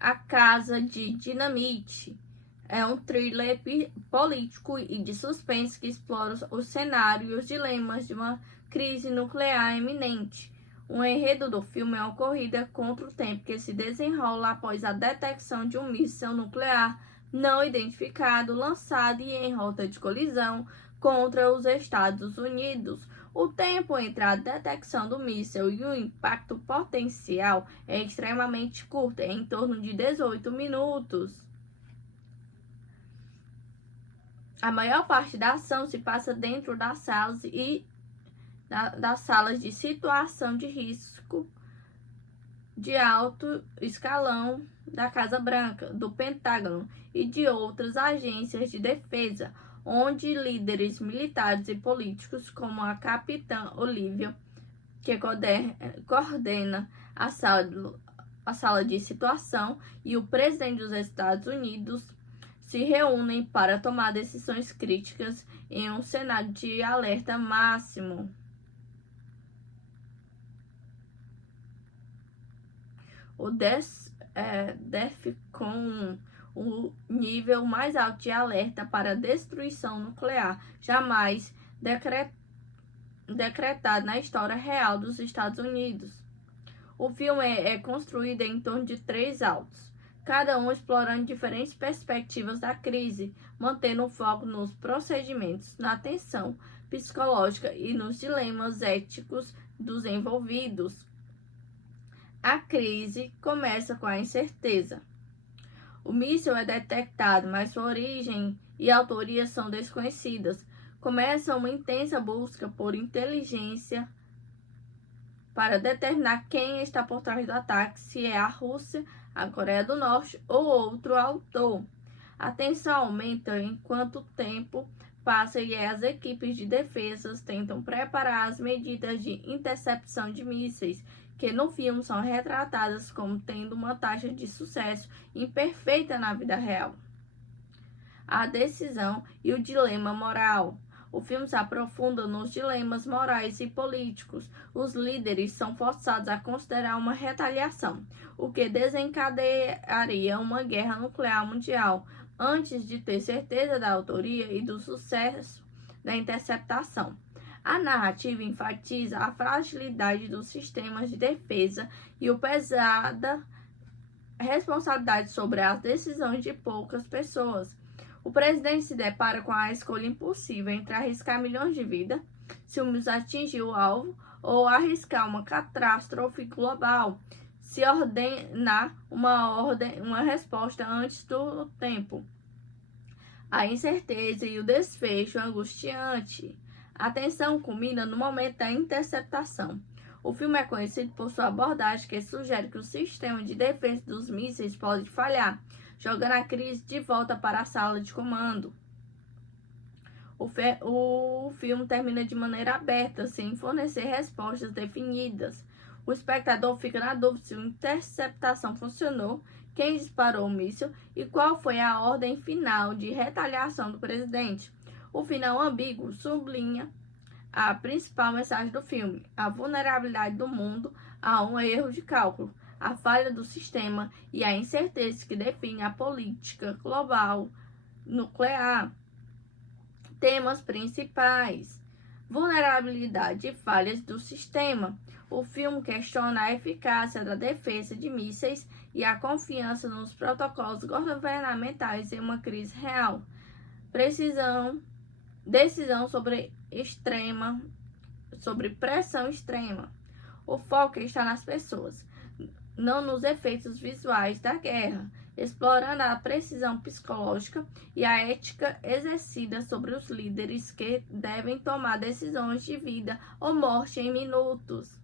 A Casa de Dinamite é um thriller político e de suspense que explora o cenário e os dilemas de uma crise nuclear iminente. O enredo do filme é uma corrida contra o tempo que se desenrola após a detecção de um míssil nuclear não identificado lançado e em rota de colisão contra os Estados Unidos. O tempo entre a detecção do míssil e o impacto potencial é extremamente curto, em torno de 18 minutos. A maior parte da ação se passa dentro das salas das salas de situação de risco de alto escalão da Casa Branca, do Pentágono e de outras agências de defesa, onde líderes militares e políticos, como a capitã Olivia, que coordena a sala de situação, e o presidente dos Estados Unidos se reúnem para tomar decisões críticas em um cenário de alerta máximo. O DEFCON, o nível mais alto de alerta para destruição nuclear jamais decretado na história real dos Estados Unidos. O filme é construído em torno de 3 atos, cada um explorando diferentes perspectivas da crise, mantendo o foco nos procedimentos, na tensão psicológica e nos dilemas éticos dos envolvidos. A crise começa com a incerteza. O míssil é detectado, mas sua origem e autoria são desconhecidas. Começa uma intensa busca por inteligência para determinar quem está por trás do ataque, se é a Rússia, a Coreia do Norte ou outro autor. A tensão aumenta enquanto o tempo passa e as equipes de defesa tentam preparar as medidas de interceptação de mísseis, que no filme são retratadas como tendo uma taxa de sucesso imperfeita na vida real. A decisão e o dilema moral. O filme se aprofunda nos dilemas morais e políticos. Os líderes são forçados a considerar uma retaliação, o que desencadearia uma guerra nuclear mundial, antes de ter certeza da autoria e do sucesso da interceptação. A narrativa enfatiza a fragilidade dos sistemas de defesa e a pesada responsabilidade sobre as decisões de poucas pessoas. O presidente se depara com a escolha impossível entre arriscar milhões de vidas, se o míssil atingir o alvo, ou arriscar uma catástrofe global, se ordenar uma resposta antes do tempo. A incerteza e o desfecho angustiante. A tensão culmina no momento da interceptação. O filme é conhecido por sua abordagem que sugere que o sistema de defesa dos mísseis pode falhar, jogando a crise de volta para a sala de comando. O filme termina de maneira aberta, sem fornecer respostas definidas. O espectador fica na dúvida se a interceptação funcionou, quem disparou o míssil e qual foi a ordem final de retaliação do presidente. O final ambíguo sublinha a principal mensagem do filme: a vulnerabilidade do mundo a um erro de cálculo, a falha do sistema e a incerteza que define a política global nuclear. Temas principais: vulnerabilidade e falhas do sistema. O filme questiona a eficácia da defesa de mísseis e a confiança nos protocolos governamentais em uma crise real. Decisão sobre pressão extrema. O foco está nas pessoas, não nos efeitos visuais da guerra, explorando a precisão psicológica e a ética exercida sobre os líderes que devem tomar decisões de vida ou morte em minutos.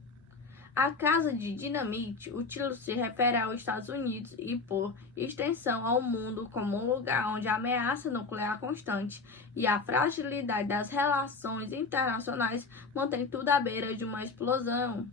A Casa de Dinamite, o título se refere aos Estados Unidos e, por extensão, ao mundo como um lugar onde a ameaça nuclear constante e a fragilidade das relações internacionais mantém tudo à beira de uma explosão.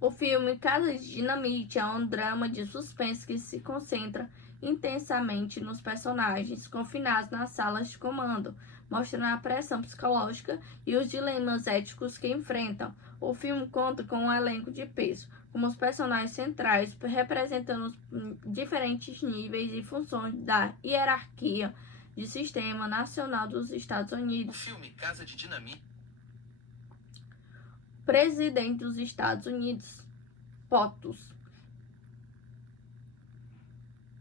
O filme Casa de Dinamite é um drama de suspense que se concentra intensamente nos personagens confinados nas salas de comando, mostrando a pressão psicológica e os dilemas éticos que enfrentam. O filme conta com um elenco de peso, como os personagens centrais representando os diferentes níveis e funções da hierarquia de sistema nacional dos Estados Unidos. O filme Casa de Dinamite. Presidente dos Estados Unidos, POTUS,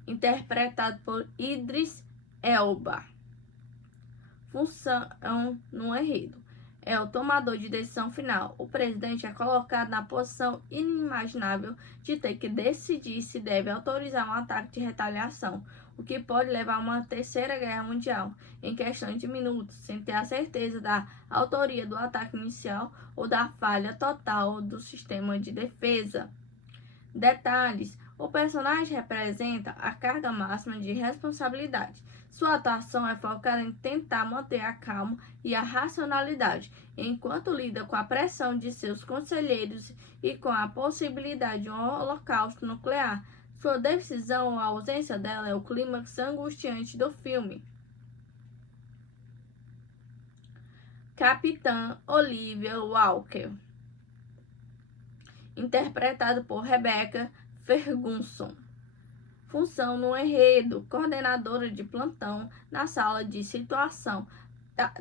interpretado por Idris Elba. Função no enredo. É o tomador de decisão final. O presidente é colocado na posição inimaginável de ter que decidir se deve autorizar um ataque de retaliação, o que pode levar a uma terceira guerra mundial, em questão de minutos, sem ter a certeza da autoria do ataque inicial ou da falha total do sistema de defesa. Detalhes: o personagem representa a carga máxima de responsabilidade. Sua atuação é focada em tentar manter a calma e a racionalidade, enquanto lida com a pressão de seus conselheiros e com a possibilidade de um holocausto nuclear. Sua decisão ou a ausência dela é o clímax angustiante do filme. Capitã Olivia Walker, interpretado por Rebecca Ferguson. Função no enredo: coordenadora de plantão na sala de situação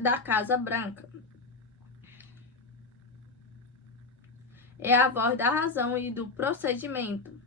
da Casa Branca. É a voz da razão e do procedimento.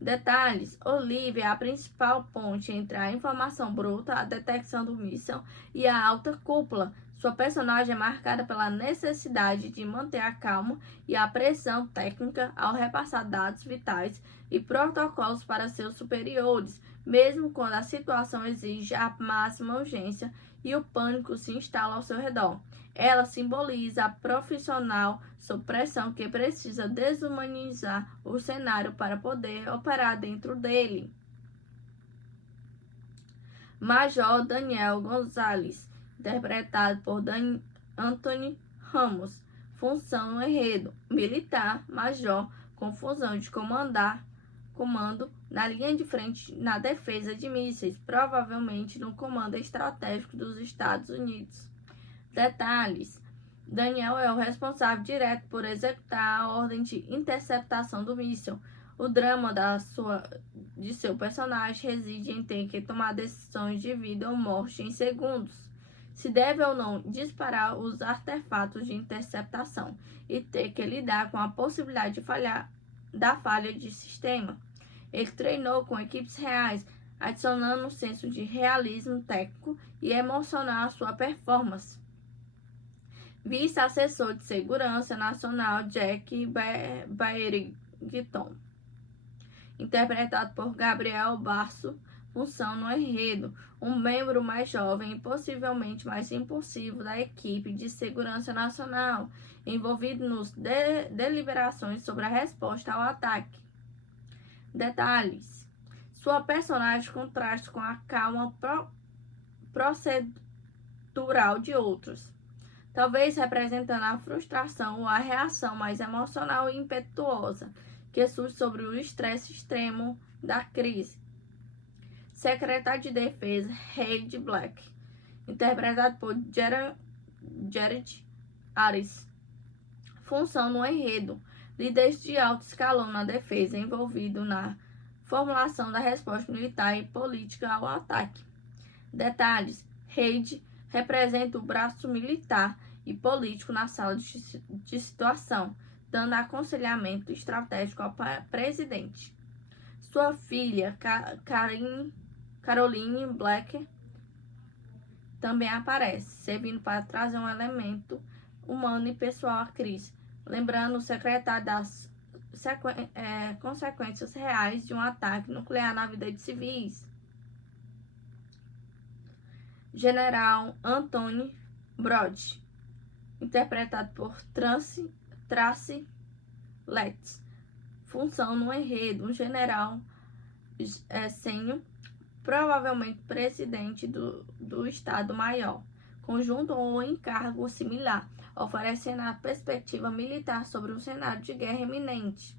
Detalhes: Olivia é a principal ponte entre a informação bruta, a detecção do míssil e a alta cúpula. Sua personagem é marcada pela necessidade de manter a calma e a pressão técnica ao repassar dados vitais e protocolos para seus superiores, mesmo quando a situação exige a máxima urgência e o pânico se instala ao seu redor. Ela simboliza a profissional sob pressão que precisa desumanizar o cenário para poder operar dentro dele. Major Daniel Gonzalez, interpretado por Anthony Ramos. Função no enredo: militar, major, com função de comando na linha de frente na defesa de mísseis, provavelmente no comando estratégico dos Estados Unidos. Detalhes: Daniel é o responsável direto por executar a ordem de interceptação do míssil. O drama de seu personagem reside em ter que tomar decisões de vida ou morte em segundos. Se deve ou não disparar os artefatos de interceptação e ter que lidar com a possibilidade da falha de sistema. Ele treinou com equipes reais, adicionando um senso de realismo técnico e emocional à sua performance. Vice-assessor de Segurança Nacional Jack Barrington, interpretado por Gabriel Basso. Função no enredo: um membro mais jovem e possivelmente mais impulsivo da equipe de segurança nacional, envolvido nas deliberações sobre a resposta ao ataque. Detalhes: sua personagem contrasta com a calma procedural de outros, talvez representando a frustração ou a reação mais emocional e impetuosa que surge sobre o estresse extremo da crise. Secretário de Defesa Reid Black, interpretado por Jared Harris. Função no enredo: líderes de alto escalão na defesa envolvido na formulação da resposta militar e política ao ataque. Detalhes: Reid representa o braço militar e político na sala de situação, dando aconselhamento estratégico ao presidente. Sua filha, Caroline Black, também aparece, servindo para trazer um elemento humano e pessoal à crise, lembrando o secretário das consequências reais de um ataque nuclear na vida de civis. General Anthony Brody, interpretado por Tracy Letts. Função no enredo: um general sênior, provavelmente presidente do Estado-Maior, conjunto ou em cargo similar, oferecendo a perspectiva militar sobre um cenário de guerra iminente.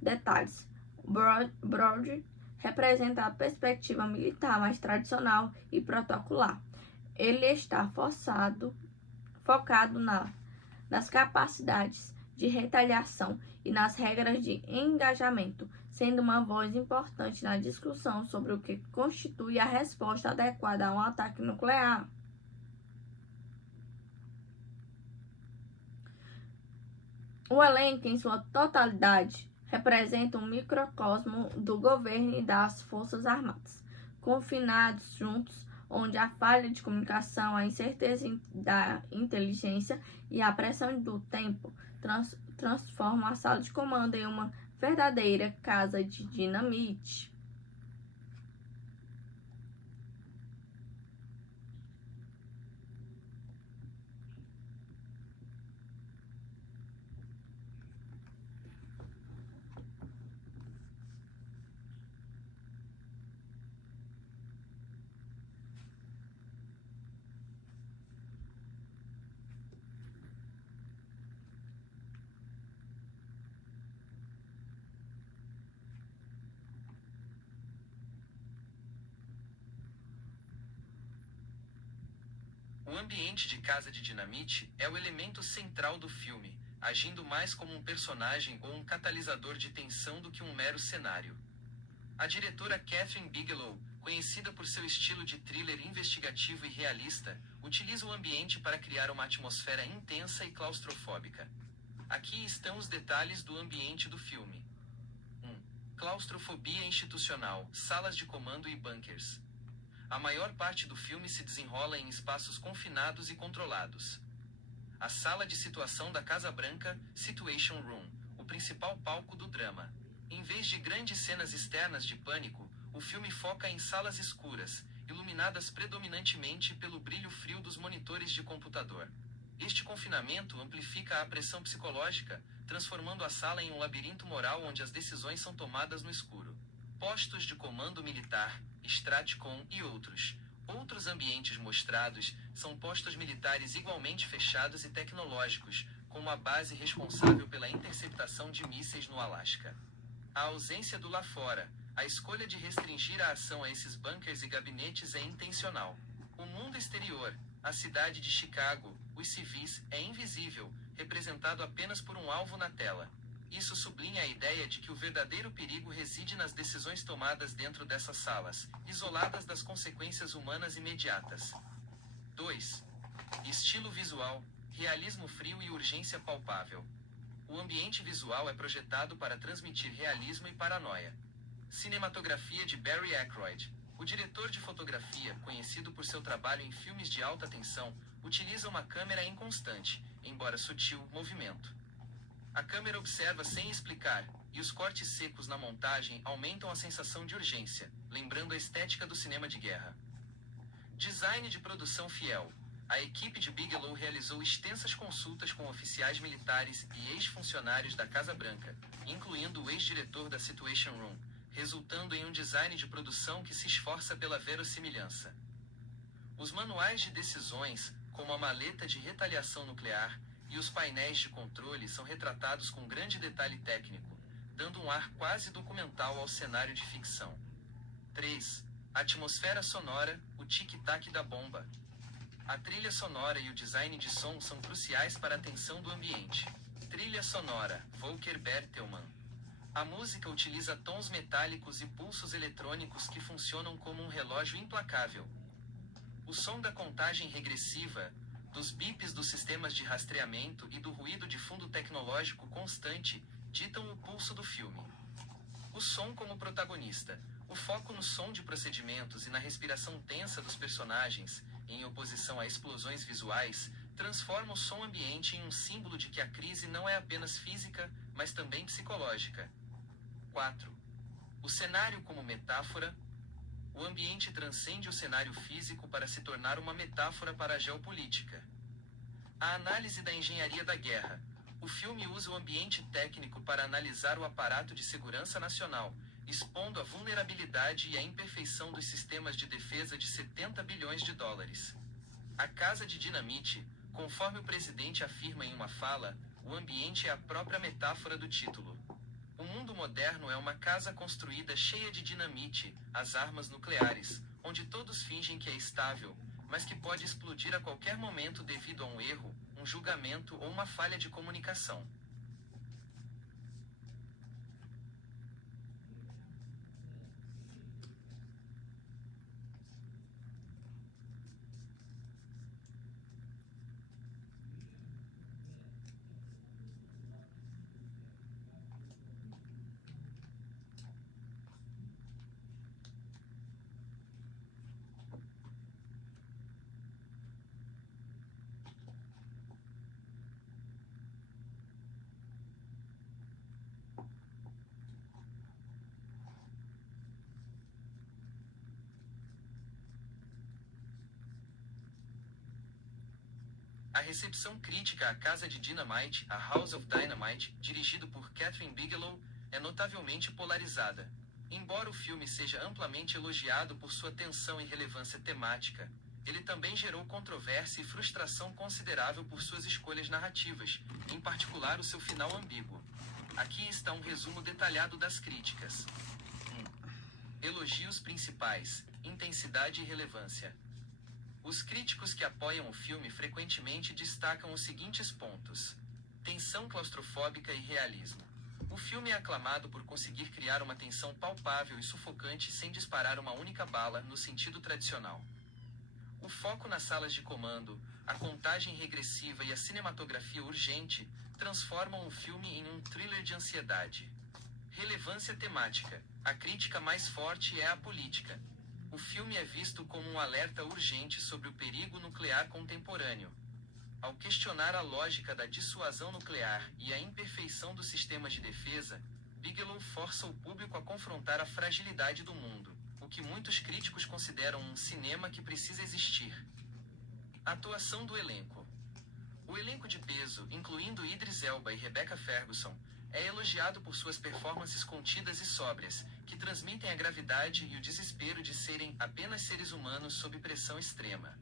Detalhes: Broad representa a perspectiva militar mais tradicional e protocolar. Ele está focado nas capacidades de retaliação e nas regras de engajamento, sendo uma voz importante na discussão sobre o que constitui a resposta adequada a um ataque nuclear. O elenco, em sua totalidade, representa um microcosmo do governo e das Forças Armadas, confinados juntos, onde a falha de comunicação, a incerteza da inteligência e a pressão do tempo transformam a sala de comando em uma verdadeira casa de dinamite. O ambiente de Casa de Dinamite é o elemento central do filme, agindo mais como um personagem ou um catalisador de tensão do que um mero cenário. A diretora Kathryn Bigelow, conhecida por seu estilo de thriller investigativo e realista, utiliza o ambiente para criar uma atmosfera intensa e claustrofóbica. Aqui estão os detalhes do ambiente do filme. 1. Claustrofobia institucional, salas de comando e bunkers. A maior parte do filme se desenrola em espaços confinados e controlados. A sala de situação da Casa Branca, Situation Room, o principal palco do drama. Em vez de grandes cenas externas de pânico, o filme foca em salas escuras, iluminadas predominantemente pelo brilho frio dos monitores de computador. Este confinamento amplifica a pressão psicológica, transformando a sala em um labirinto moral onde as decisões são tomadas no escuro. Postos de comando militar, Stratcom e outros. Outros ambientes mostrados são postos militares igualmente fechados e tecnológicos, como a base responsável pela interceptação de mísseis no Alasca. A ausência do lá fora, a escolha de restringir a ação a esses bunkers e gabinetes é intencional. O mundo exterior, a cidade de Chicago, os civis, é invisível, representado apenas por um alvo na tela. Isso sublinha a ideia de que o verdadeiro perigo reside nas decisões tomadas dentro dessas salas, isoladas das consequências humanas imediatas. 2. Estilo visual, realismo frio e urgência palpável. O ambiente visual é projetado para transmitir realismo e paranoia. Cinematografia de Barry Ackroyd. O diretor de fotografia, conhecido por seu trabalho em filmes de alta tensão, utiliza uma câmera em constante, embora sutil, movimento. A câmera observa sem explicar, e os cortes secos na montagem aumentam a sensação de urgência, lembrando a estética do cinema de guerra. Design de produção fiel. A equipe de Bigelow realizou extensas consultas com oficiais militares e ex-funcionários da Casa Branca, incluindo o ex-diretor da Situation Room, resultando em um design de produção que se esforça pela verossimilhança. Os manuais de decisões, como a maleta de retaliação nuclear, e os painéis de controle são retratados com grande detalhe técnico, dando um ar quase documental ao cenário de ficção. 3. Atmosfera sonora, o tic-tac da bomba. A trilha sonora e o design de som são cruciais para a tensão do ambiente. Trilha sonora, Volker Bertelmann. A música utiliza tons metálicos e pulsos eletrônicos que funcionam como um relógio implacável. O som da contagem regressiva, dos bips dos sistemas de rastreamento e do ruído de fundo tecnológico constante, ditam o pulso do filme. O som como protagonista. O foco no som de procedimentos e na respiração tensa dos personagens, em oposição a explosões visuais, transforma o som ambiente em um símbolo de que a crise não é apenas física, mas também psicológica. 4. O cenário como metáfora. O ambiente transcende o cenário físico para se tornar uma metáfora para a geopolítica. A análise da engenharia da guerra. O filme usa o ambiente técnico para analisar o aparato de segurança nacional, expondo a vulnerabilidade e a imperfeição dos sistemas de defesa de 70 bilhões de dólares. A casa de dinamite, conforme o presidente afirma em uma fala, o ambiente é a própria metáfora do título. O mundo moderno é uma casa construída cheia de dinamite, as armas nucleares, onde todos fingem que é estável, mas que pode explodir a qualquer momento devido a um erro, um julgamento ou uma falha de comunicação. A recepção crítica à Casa de Dynamite, a House of Dynamite, dirigido por Kathryn Bigelow, é notavelmente polarizada. Embora o filme seja amplamente elogiado por sua tensão e relevância temática, ele também gerou controvérsia e frustração considerável por suas escolhas narrativas, em particular o seu final ambíguo. Aqui está um resumo detalhado das críticas. 1. Elogios principais: intensidade e relevância. Os críticos que apoiam o filme frequentemente destacam os seguintes pontos: tensão claustrofóbica e realismo. O filme é aclamado por conseguir criar uma tensão palpável e sufocante sem disparar uma única bala, no sentido tradicional. O foco nas salas de comando, a contagem regressiva e a cinematografia urgente transformam o filme em um thriller de ansiedade. Relevância temática. A crítica mais forte é a política. O filme é visto como um alerta urgente sobre o perigo nuclear contemporâneo. Ao questionar a lógica da dissuasão nuclear e a imperfeição dos sistemas de defesa, Bigelow força o público a confrontar a fragilidade do mundo, o que muitos críticos consideram um cinema que precisa existir. Atuação do elenco. O elenco de peso, incluindo Idris Elba e Rebecca Ferguson, é elogiado por suas performances contidas e sóbrias, que transmitem a gravidade e o desespero de serem apenas seres humanos sob pressão extrema.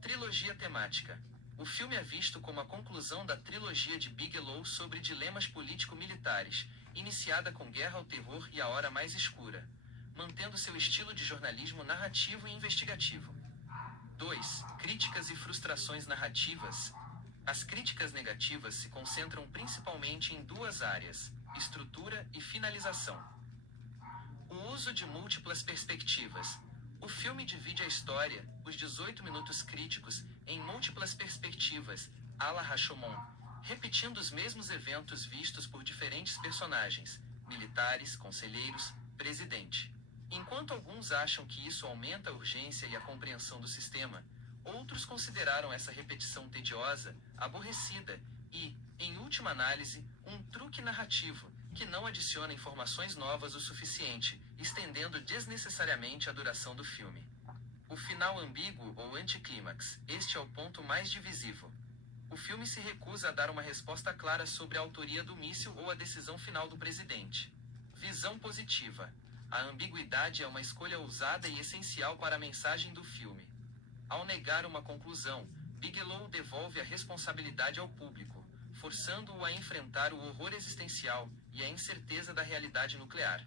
Trilogia temática. O filme é visto como a conclusão da trilogia de Bigelow sobre dilemas político-militares, iniciada com Guerra ao Terror e A Hora Mais Escura, mantendo seu estilo de jornalismo narrativo e investigativo. 2. Críticas e frustrações narrativas. As críticas negativas se concentram principalmente em duas áreas: estrutura e finalização. O uso de múltiplas perspectivas. O filme divide a história, os 18 minutos críticos, em múltiplas perspectivas, à la Rashomon, repetindo os mesmos eventos vistos por diferentes personagens, militares, conselheiros, presidente. Enquanto alguns acham que isso aumenta a urgência e a compreensão do sistema, outros consideraram essa repetição tediosa, aborrecida e, em última análise, um truque narrativo, que não adiciona informações novas o suficiente, estendendo desnecessariamente a duração do filme. O final ambíguo ou anticlímax, este é o ponto mais divisivo. O filme se recusa a dar uma resposta clara sobre a autoria do míssil ou a decisão final do presidente. Visão positiva. A ambiguidade é uma escolha ousada e essencial para a mensagem do filme. Ao negar uma conclusão, Bigelow devolve a responsabilidade ao público, forçando-o a enfrentar o horror existencial e a incerteza da realidade nuclear.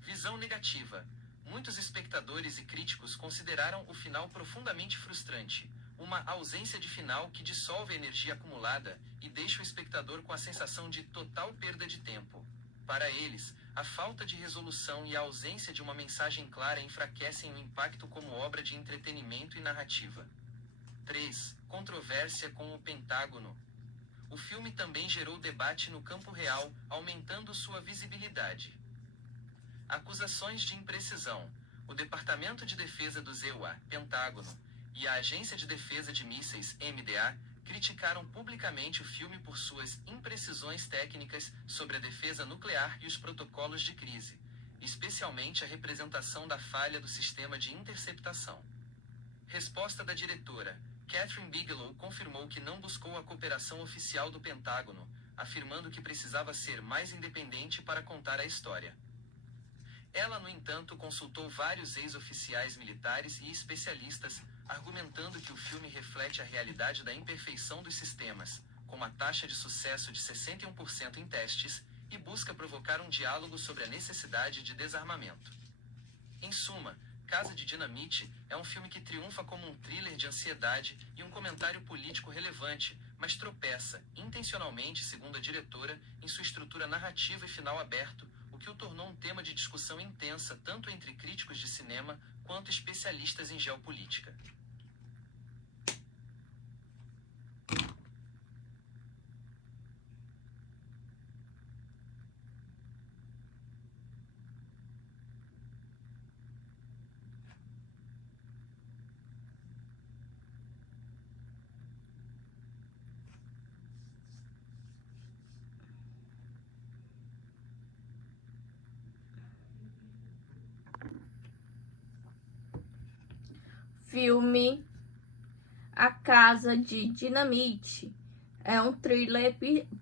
Visão negativa. Muitos espectadores e críticos consideraram o final profundamente frustrante, uma ausência de final que dissolve a energia acumulada e deixa o espectador com a sensação de total perda de tempo. Para eles, a falta de resolução e a ausência de uma mensagem clara enfraquecem o impacto como obra de entretenimento e narrativa. 3. Controvérsia com o Pentágono. O filme também gerou debate no campo real, aumentando sua visibilidade. Acusações de imprecisão. O Departamento de Defesa do ZEUA, Pentágono, e a Agência de Defesa de Mísseis, MDA, criticaram publicamente o filme por suas imprecisões técnicas sobre a defesa nuclear e os protocolos de crise, especialmente a representação da falha do sistema de interceptação. Resposta da diretora. Kathryn Bigelow confirmou que não buscou a cooperação oficial do Pentágono, afirmando que precisava ser mais independente para contar a história. Ela, no entanto, consultou vários ex-oficiais militares e especialistas, argumentando que o filme reflete a realidade da imperfeição dos sistemas, com uma taxa de sucesso de 61% em testes, e busca provocar um diálogo sobre a necessidade de desarmamento. Em suma, Casa de Dinamite é um filme que triunfa como um thriller de ansiedade e um comentário político relevante, mas tropeça, intencionalmente, segundo a diretora, em sua estrutura narrativa e final aberto, o que o tornou um tema de discussão intensa tanto entre críticos de cinema quanto especialistas em geopolítica. Filme A Casa de Dinamite é um thriller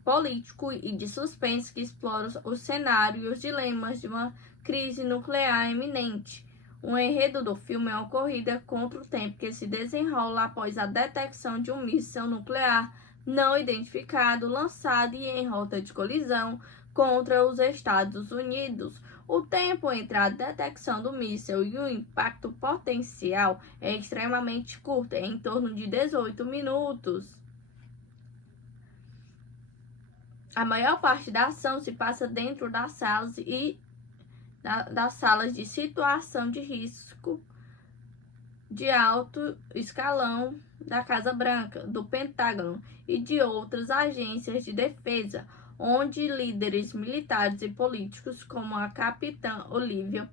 político e de suspense que explora o cenário e os dilemas de uma crise nuclear iminente. O enredo do filme é uma corrida contra o tempo que se desenrola após a detecção de um míssil nuclear não identificado lançado e em rota de colisão contra os Estados Unidos. O tempo entre a detecção do míssil e o impacto potencial é extremamente curto, em torno de 18 minutos. A maior parte da ação se passa dentro das salas das salas de situação de risco de alto escalão da Casa Branca, do Pentágono e de outras agências de defesa, onde líderes militares e políticos, como a capitã Olivia,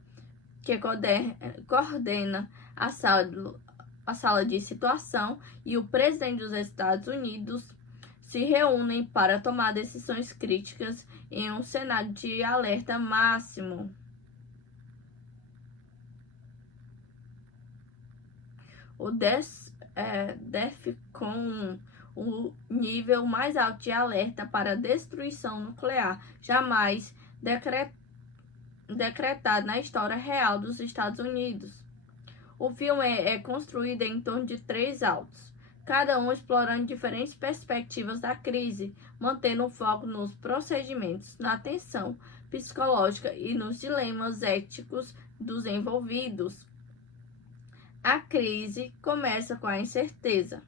que coordena a sala de situação, e o presidente dos Estados Unidos, se reúnem para tomar decisões críticas em um cenário de alerta máximo. O DEFCON, o nível mais alto de alerta para destruição nuclear jamais decretado na história real dos Estados Unidos. O filme é construído em torno de 3 atos, cada um explorando diferentes perspectivas da crise, mantendo o foco nos procedimentos, na tensão psicológica e nos dilemas éticos dos envolvidos. A crise começa com a incerteza.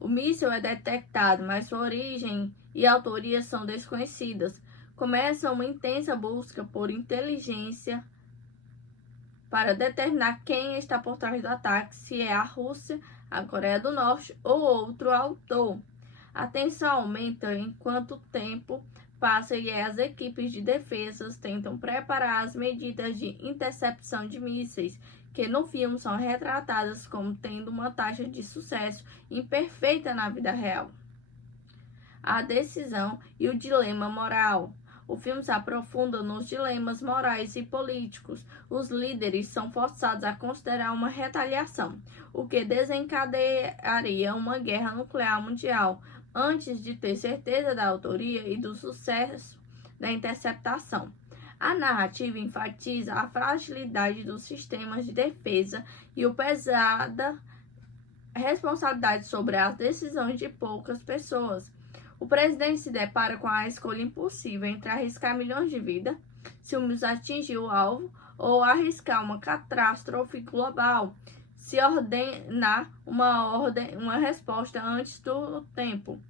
O míssil é detectado, mas sua origem e autoria são desconhecidas. Começa uma intensa busca por inteligência para determinar quem está por trás do ataque, se é a Rússia, a Coreia do Norte ou outro autor. A tensão aumenta enquanto o tempo passa e as equipes de defesa tentam preparar as medidas de interceptação de mísseis, que no filme são retratadas como tendo uma taxa de sucesso imperfeita na vida real. A decisão e o dilema moral. O filme se aprofunda nos dilemas morais e políticos. Os líderes são forçados a considerar uma retaliação, o que desencadearia uma guerra nuclear mundial, antes de ter certeza da autoria e do sucesso da interceptação. A narrativa enfatiza a fragilidade dos sistemas de defesa e a pesada responsabilidade sobre as decisões de poucas pessoas. O presidente se depara com a escolha impossível entre arriscar milhões de vidas, se o míssil atingir o alvo, ou arriscar uma catástrofe global, se ordenar uma resposta antes do tempo.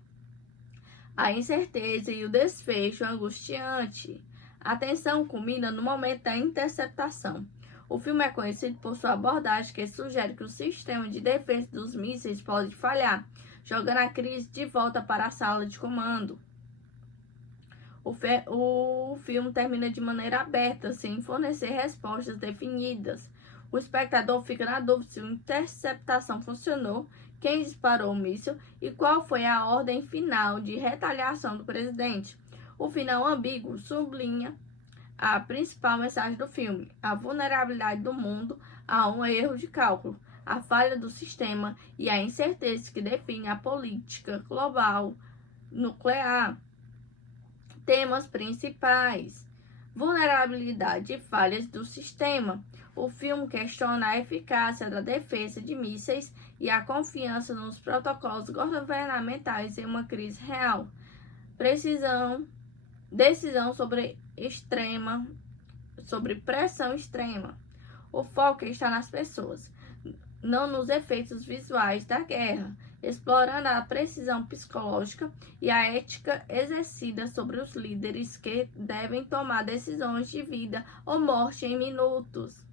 A incerteza e o desfecho angustiante. A tensão culmina no momento da interceptação. O filme é conhecido por sua abordagem que sugere que o sistema de defesa dos mísseis pode falhar, jogando a crise de volta para a sala de comando. O filme termina de maneira aberta, sem fornecer respostas definidas. O espectador fica na dúvida se a interceptação funcionou, quem disparou o míssil e qual foi a ordem final de retaliação do presidente. O final ambíguo sublinha a principal mensagem do filme: a vulnerabilidade do mundo a um erro de cálculo, a falha do sistema e a incerteza que define a política global nuclear. Temas principais: vulnerabilidade e falhas do sistema. O filme questiona a eficácia da defesa de mísseis e a confiança nos protocolos governamentais em uma crise real. Decisão sobre pressão extrema. O foco está nas pessoas, não nos efeitos visuais da guerra, explorando a precisão psicológica e a ética exercida sobre os líderes que devem tomar decisões de vida ou morte em minutos.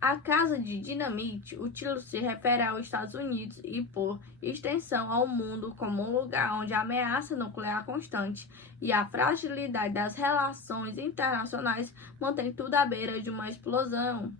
A Casa de Dinamite, o título se refere aos Estados Unidos e, por extensão, ao mundo como um lugar onde a ameaça nuclear constante e a fragilidade das relações internacionais mantém tudo à beira de uma explosão.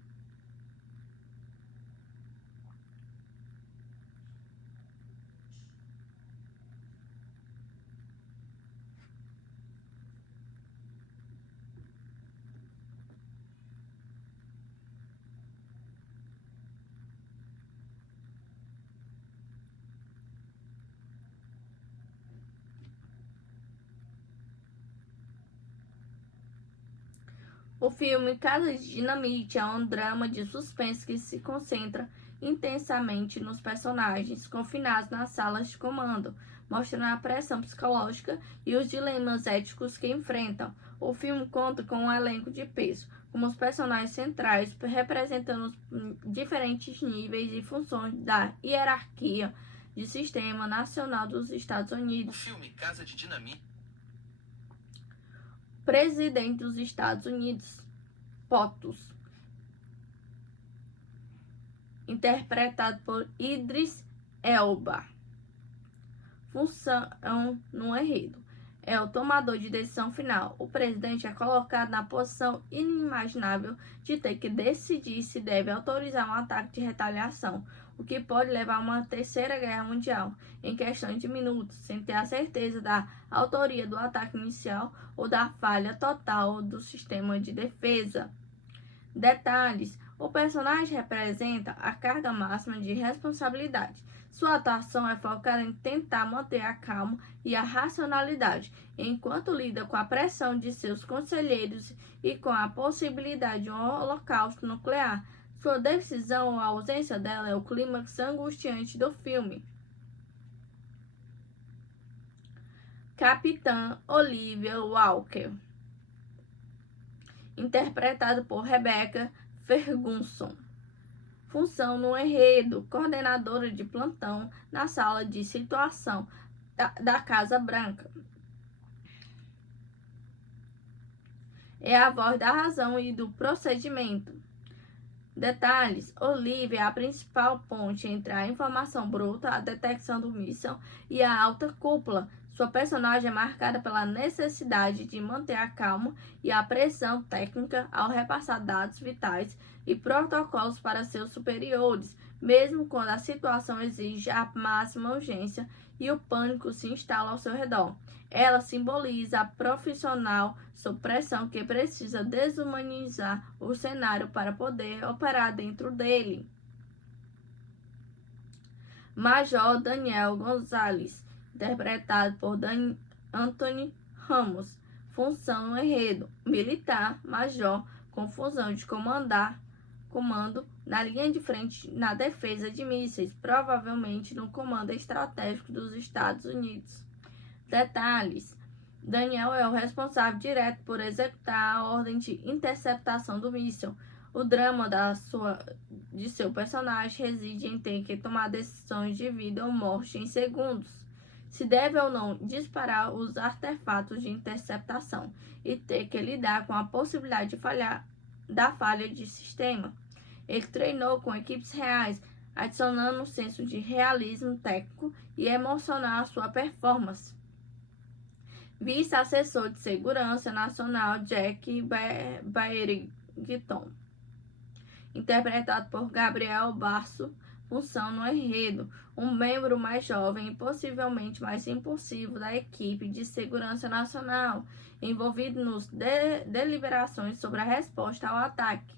O filme Casa de Dinamite é um drama de suspense que se concentra intensamente nos personagens confinados nas salas de comando, mostrando a pressão psicológica e os dilemas éticos que enfrentam. O filme conta com um elenco de peso, como os personagens centrais representando os diferentes níveis e funções da hierarquia de sistema nacional dos Estados O Unidos. filme Casa de Dinamite Presidente dos Estados Unidos, POTUS, interpretado por Idris Elba. Função no enredo. É o tomador de decisão final. O presidente é colocado na posição inimaginável de ter que decidir se deve autorizar um ataque de retaliação, o que pode levar a uma terceira guerra mundial em questão de minutos, sem ter a certeza da autoria do ataque inicial ou da falha total do sistema de defesa. Detalhes: o personagem representa a carga máxima de responsabilidade. Sua atuação é focada em tentar manter a calma e a racionalidade, enquanto lida com a pressão de seus conselheiros e com a possibilidade de um holocausto nuclear. Sua decisão ou a ausência dela é o clímax angustiante do filme. Capitã Olivia Walker, interpretada por Rebecca Ferguson. Função no enredo: coordenadora de plantão na sala de situação da Casa Branca. É a voz da razão e do procedimento. Detalhes: Olivia é a principal ponte entre a informação bruta, a detecção do míssil e a alta cúpula. Sua personagem é marcada pela necessidade de manter a calma e a pressão técnica ao repassar dados vitais e protocolos para seus superiores, mesmo quando a situação exige a máxima urgência e o pânico se instala ao seu redor. Ela simboliza a profissional sob pressão que precisa desumanizar o cenário para poder operar dentro dele. Major Daniel Gonzalez, interpretado por Anthony Ramos. Função no enredo: militar, major, com função de comando na linha de frente na defesa de mísseis, provavelmente no comando estratégico dos Estados Unidos. Detalhes: Daniel é o responsável direto por executar a ordem de interceptação do míssil. O drama de seu personagem reside em ter que tomar decisões de vida ou morte em segundos. Se deve ou não disparar os artefatos de interceptação e ter que lidar com a possibilidade da falha de sistema. Ele treinou com equipes reais, adicionando um senso de realismo técnico e emocional à sua performance. Vice-assessor de Segurança Nacional Jack Barrington, interpretado por Gabriel Basso. Função no enredo: um membro mais jovem e possivelmente mais impulsivo da equipe de segurança nacional, envolvido nas deliberações sobre a resposta ao ataque.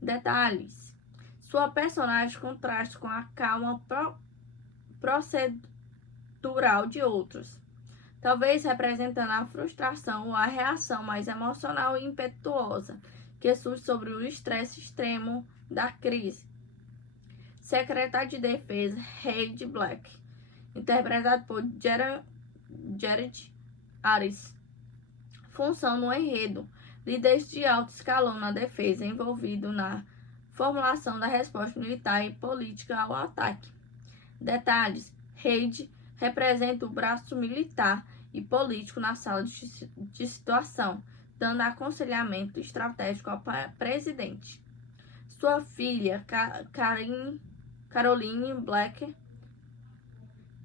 Detalhes: sua personagem contrasta com a calma procedural de outros. talvez representando a frustração ou a reação mais emocional e impetuosa que surge sobre o estresse extremo da crise. Secretário de Defesa Reid Black, interpretado por Jared Harris. Função no enredo: líderes de alto escalão na defesa envolvido na formulação da resposta militar e política ao ataque. Detalhes: Reid representa o braço militar e político na sala de situação, dando aconselhamento estratégico ao presidente. Sua filha, Caroline Black,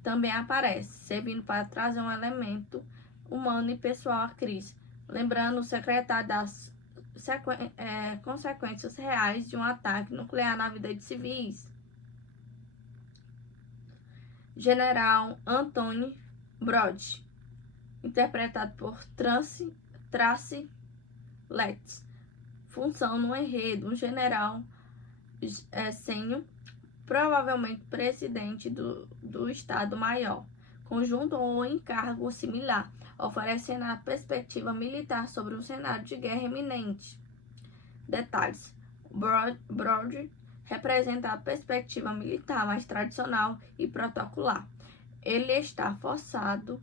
também aparece, servindo para trazer um elemento humano e pessoal à crise, lembrando o secretário das consequências reais de um ataque nuclear na vida de civis. General Anthony Brody, interpretado por Tracy Letts. Função no enredo: um general sênior, provavelmente presidente do Estado-Maior, conjunto ou encargo similar, oferecendo a perspectiva militar sobre um cenário de guerra iminente. Detalhes: Brody representa a perspectiva militar mais tradicional e protocolar. Ele está focado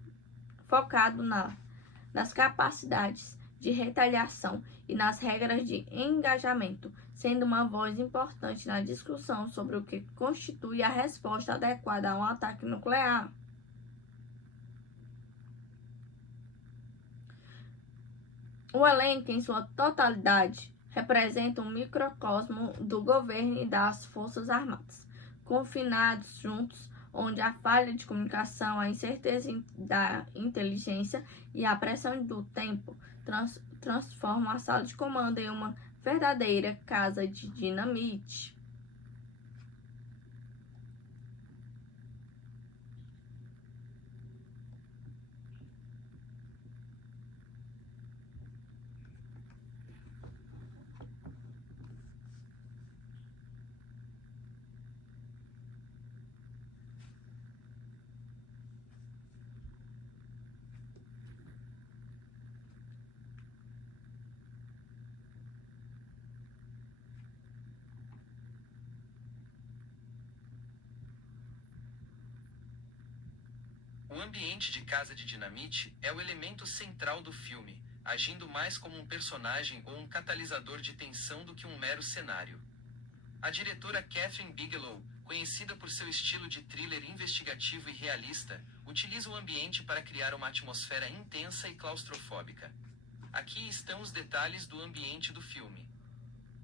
nas capacidades de retaliação e nas regras de engajamento, sendo uma voz importante na discussão sobre o que constitui a resposta adequada a um ataque nuclear. O elenco, em sua totalidade, representa um microcosmo do governo e das Forças Armadas, confinados juntos, onde a falha de comunicação, a incerteza da inteligência e a pressão do tempo transformam a sala de comando em uma verdadeira casa de dinamite. O ambiente de Casa de Dinamite é o elemento central do filme, agindo mais como um personagem ou um catalisador de tensão do que um mero cenário. A diretora Kathryn Bigelow, conhecida por seu estilo de thriller investigativo e realista, utiliza o ambiente para criar uma atmosfera intensa e claustrofóbica. Aqui estão os detalhes do ambiente do filme.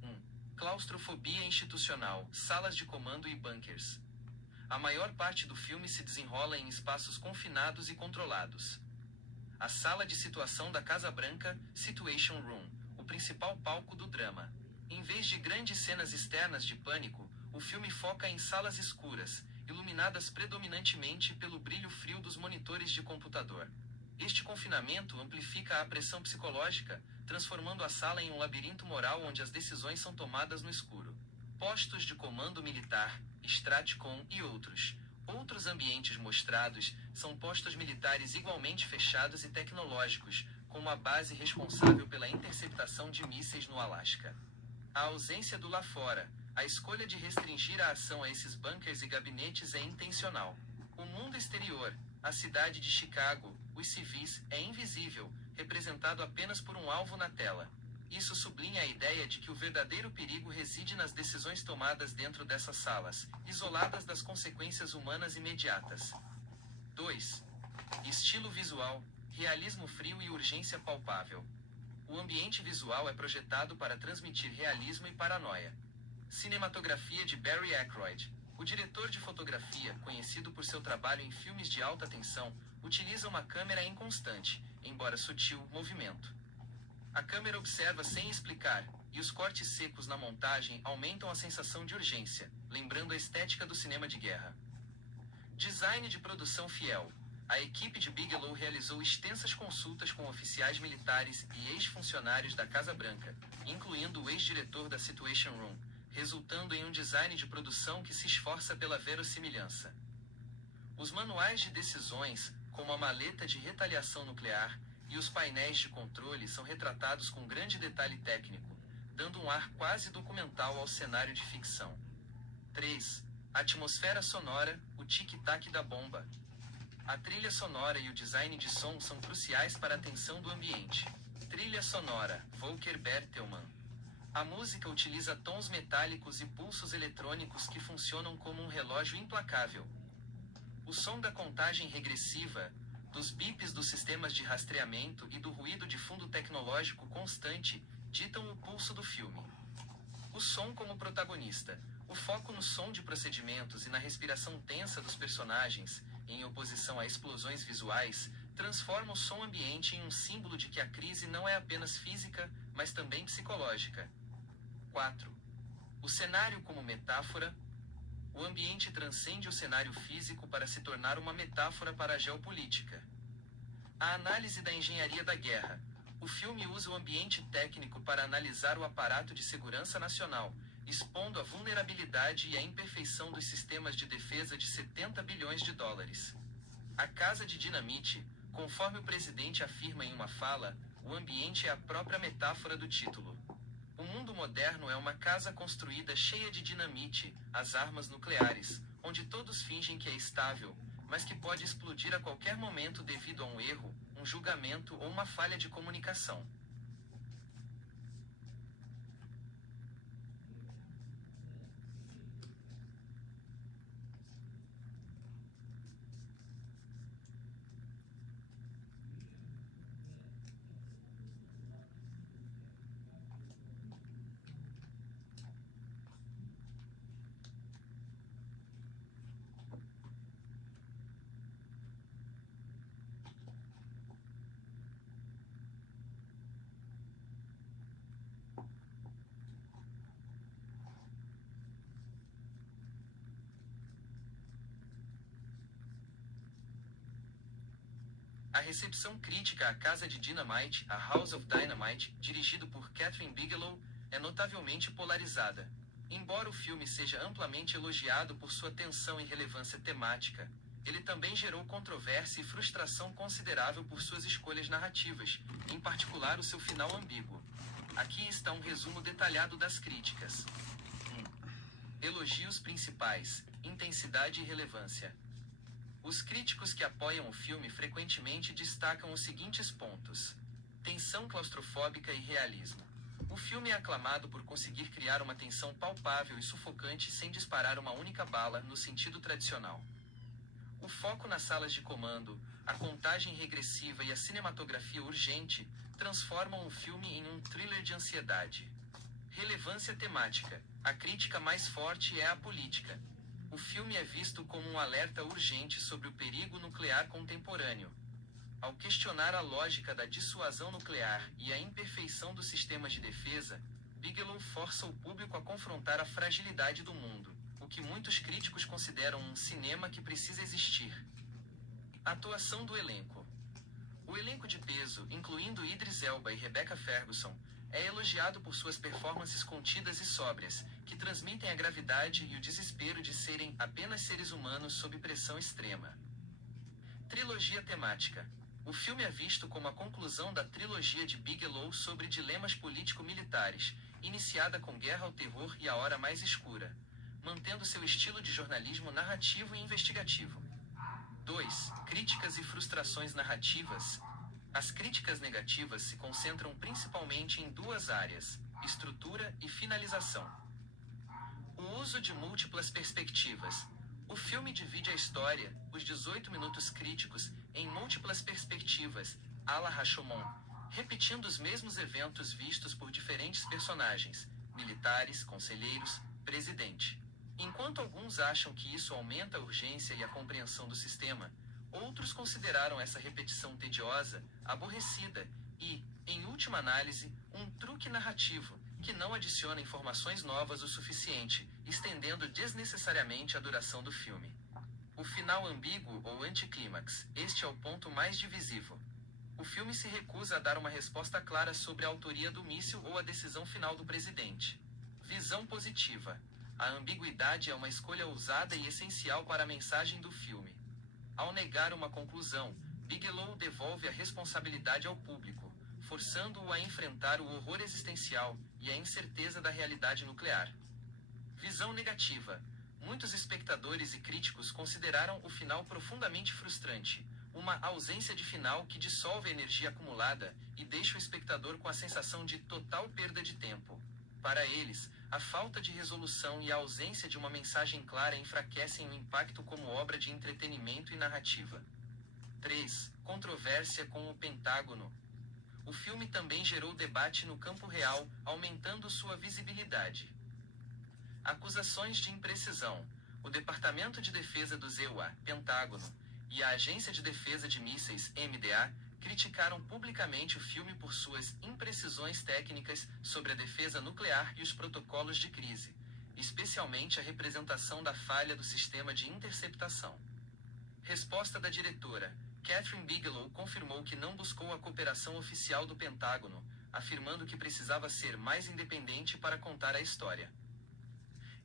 1. Claustrofobia institucional, salas de comando e bunkers. A maior parte do filme se desenrola em espaços confinados e controlados. A sala de situação da Casa Branca, Situation Room, o principal palco do drama. Em vez de grandes cenas externas de pânico, o filme foca em salas escuras, iluminadas predominantemente pelo brilho frio dos monitores de computador. Este confinamento amplifica a pressão psicológica, transformando a sala em um labirinto moral onde as decisões são tomadas no escuro. Postos de comando militar, Stratcom e outros. Outros ambientes mostrados são postos militares igualmente fechados e tecnológicos, com uma base responsável pela interceptação de mísseis no Alasca. A ausência do lá fora, a escolha de restringir a ação a esses bunkers e gabinetes é intencional. O mundo exterior, a cidade de Chicago, os civis, é invisível, representado apenas por um alvo na tela. Isso sublinha a ideia de que o verdadeiro perigo reside nas decisões tomadas dentro dessas salas, isoladas das consequências humanas imediatas. 2. Estilo visual, realismo frio e urgência palpável. O ambiente visual é projetado para transmitir realismo e paranoia. Cinematografia de Barry Ackroyd. O diretor de fotografia, conhecido por seu trabalho em filmes de alta tensão, utiliza uma câmera em constante, embora sutil, movimento. A câmera observa sem explicar, e os cortes secos na montagem aumentam a sensação de urgência, lembrando a estética do cinema de guerra. Design de produção fiel. A equipe de Bigelow realizou extensas consultas com oficiais militares e ex-funcionários da Casa Branca, incluindo o ex-diretor da Situation Room, resultando em um design de produção que se esforça pela verossimilhança. Os manuais de decisões, como a maleta de retaliação nuclear, e os painéis de controle são retratados com grande detalhe técnico, dando um ar quase documental ao cenário de ficção. 3. Atmosfera sonora, o tic-tac da bomba. A trilha sonora e o design de som são cruciais para a tensão do ambiente. Trilha sonora, Volker Bertelmann. A música utiliza tons metálicos e pulsos eletrônicos que funcionam como um relógio implacável. O som da contagem regressiva, dos bips dos sistemas de rastreamento e do ruído de fundo tecnológico constante ditam o pulso do filme. O som como protagonista. O foco no som de procedimentos e na respiração tensa dos personagens, em oposição a explosões visuais, transforma o som ambiente em um símbolo de que a crise não é apenas física, mas também psicológica. 4. O cenário como metáfora. O ambiente transcende o cenário físico para se tornar uma metáfora para a geopolítica. A análise da engenharia da guerra. O filme usa o ambiente técnico para analisar o aparato de segurança nacional, expondo a vulnerabilidade e a imperfeição dos sistemas de defesa de 70 bilhões de dólares. A casa de dinamite, conforme o presidente afirma em uma fala, o ambiente é a própria metáfora do título. O mundo moderno é uma casa construída cheia de dinamite, as armas nucleares, onde todos fingem que é estável, mas que pode explodir a qualquer momento devido a um erro, um julgamento ou uma falha de comunicação. A recepção crítica à Casa de Dynamite, a House of Dynamite, dirigido por Kathryn Bigelow, é notavelmente polarizada. Embora o filme seja amplamente elogiado por sua tensão e relevância temática, ele também gerou controvérsia e frustração considerável por suas escolhas narrativas, em particular o seu final ambíguo. Aqui está um resumo detalhado das críticas. 1. Elogios principais, intensidade e relevância. Os críticos que apoiam o filme frequentemente destacam os seguintes pontos: tensão claustrofóbica e realismo. O filme é aclamado por conseguir criar uma tensão palpável e sufocante sem disparar uma única bala, no sentido tradicional. O foco nas salas de comando, a contagem regressiva e a cinematografia urgente transformam o filme em um thriller de ansiedade. Relevância temática. A crítica mais forte é a política. O filme é visto como um alerta urgente sobre o perigo nuclear contemporâneo. Ao questionar a lógica da dissuasão nuclear e a imperfeição dos sistemas de defesa, Bigelow força o público a confrontar a fragilidade do mundo, o que muitos críticos consideram um cinema que precisa existir. Atuação do elenco. O elenco de peso, incluindo Idris Elba e Rebecca Ferguson, é elogiado por suas performances contidas e sóbrias, que transmitem a gravidade e o desespero de serem apenas seres humanos sob pressão extrema. Trilogia temática. O filme é visto como a conclusão da trilogia de Bigelow sobre dilemas político-militares, iniciada com Guerra ao Terror e A Hora Mais Escura, mantendo seu estilo de jornalismo narrativo e investigativo. 2. Críticas e frustrações narrativas. As críticas negativas se concentram principalmente em duas áreas: estrutura e finalização. O uso de múltiplas perspectivas. O filme divide a história, os 18 minutos críticos, em múltiplas perspectivas, à la Rashomon, repetindo os mesmos eventos vistos por diferentes personagens, militares, conselheiros, presidente. Enquanto alguns acham que isso aumenta a urgência e a compreensão do sistema, outros consideraram essa repetição tediosa, aborrecida e, em última análise, um truque narrativo, que não adiciona informações novas o suficiente, estendendo desnecessariamente a duração do filme. O final ambíguo ou anticlímax, este é o ponto mais divisivo. O filme se recusa a dar uma resposta clara sobre a autoria do míssil ou a decisão final do presidente. Visão positiva. A ambiguidade é uma escolha ousada e essencial para a mensagem do filme. Ao negar uma conclusão, Bigelow devolve a responsabilidade ao público, forçando-o a enfrentar o horror existencial e a incerteza da realidade nuclear. Visão negativa. Muitos espectadores e críticos consideraram o final profundamente frustrante, uma ausência de final que dissolve a energia acumulada e deixa o espectador com a sensação de total perda de tempo. Para eles, a falta de resolução e a ausência de uma mensagem clara enfraquecem o impacto como obra de entretenimento e narrativa. 3. Controvérsia com o Pentágono. O filme também gerou debate no campo real, aumentando sua visibilidade. Acusações de imprecisão. O Departamento de Defesa do ZEUA, Pentágono, e a Agência de Defesa de Mísseis, MDA, criticaram publicamente o filme por suas imprecisões técnicas sobre a defesa nuclear e os protocolos de crise, especialmente a representação da falha do sistema de interceptação. Resposta da diretora. Catherine Bigelow confirmou que não buscou a cooperação oficial do Pentágono, afirmando que precisava ser mais independente para contar a história.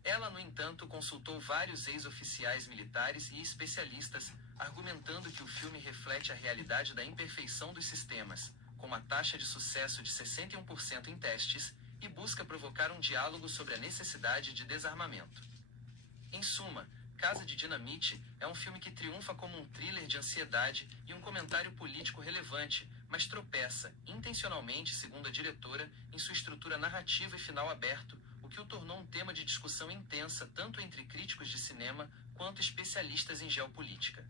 Ela, no entanto, consultou vários ex-oficiais militares e especialistas, argumentando que o filme reflete a realidade da imperfeição dos sistemas, com uma taxa de sucesso de 61% em testes, e busca provocar um diálogo sobre a necessidade de desarmamento. Em suma, Casa de Dinamite é um filme que triunfa como um thriller de ansiedade e um comentário político relevante, mas tropeça, intencionalmente, segundo a diretora, em sua estrutura narrativa e final aberto, o que o tornou um tema de discussão intensa tanto entre críticos de cinema quanto especialistas em geopolítica.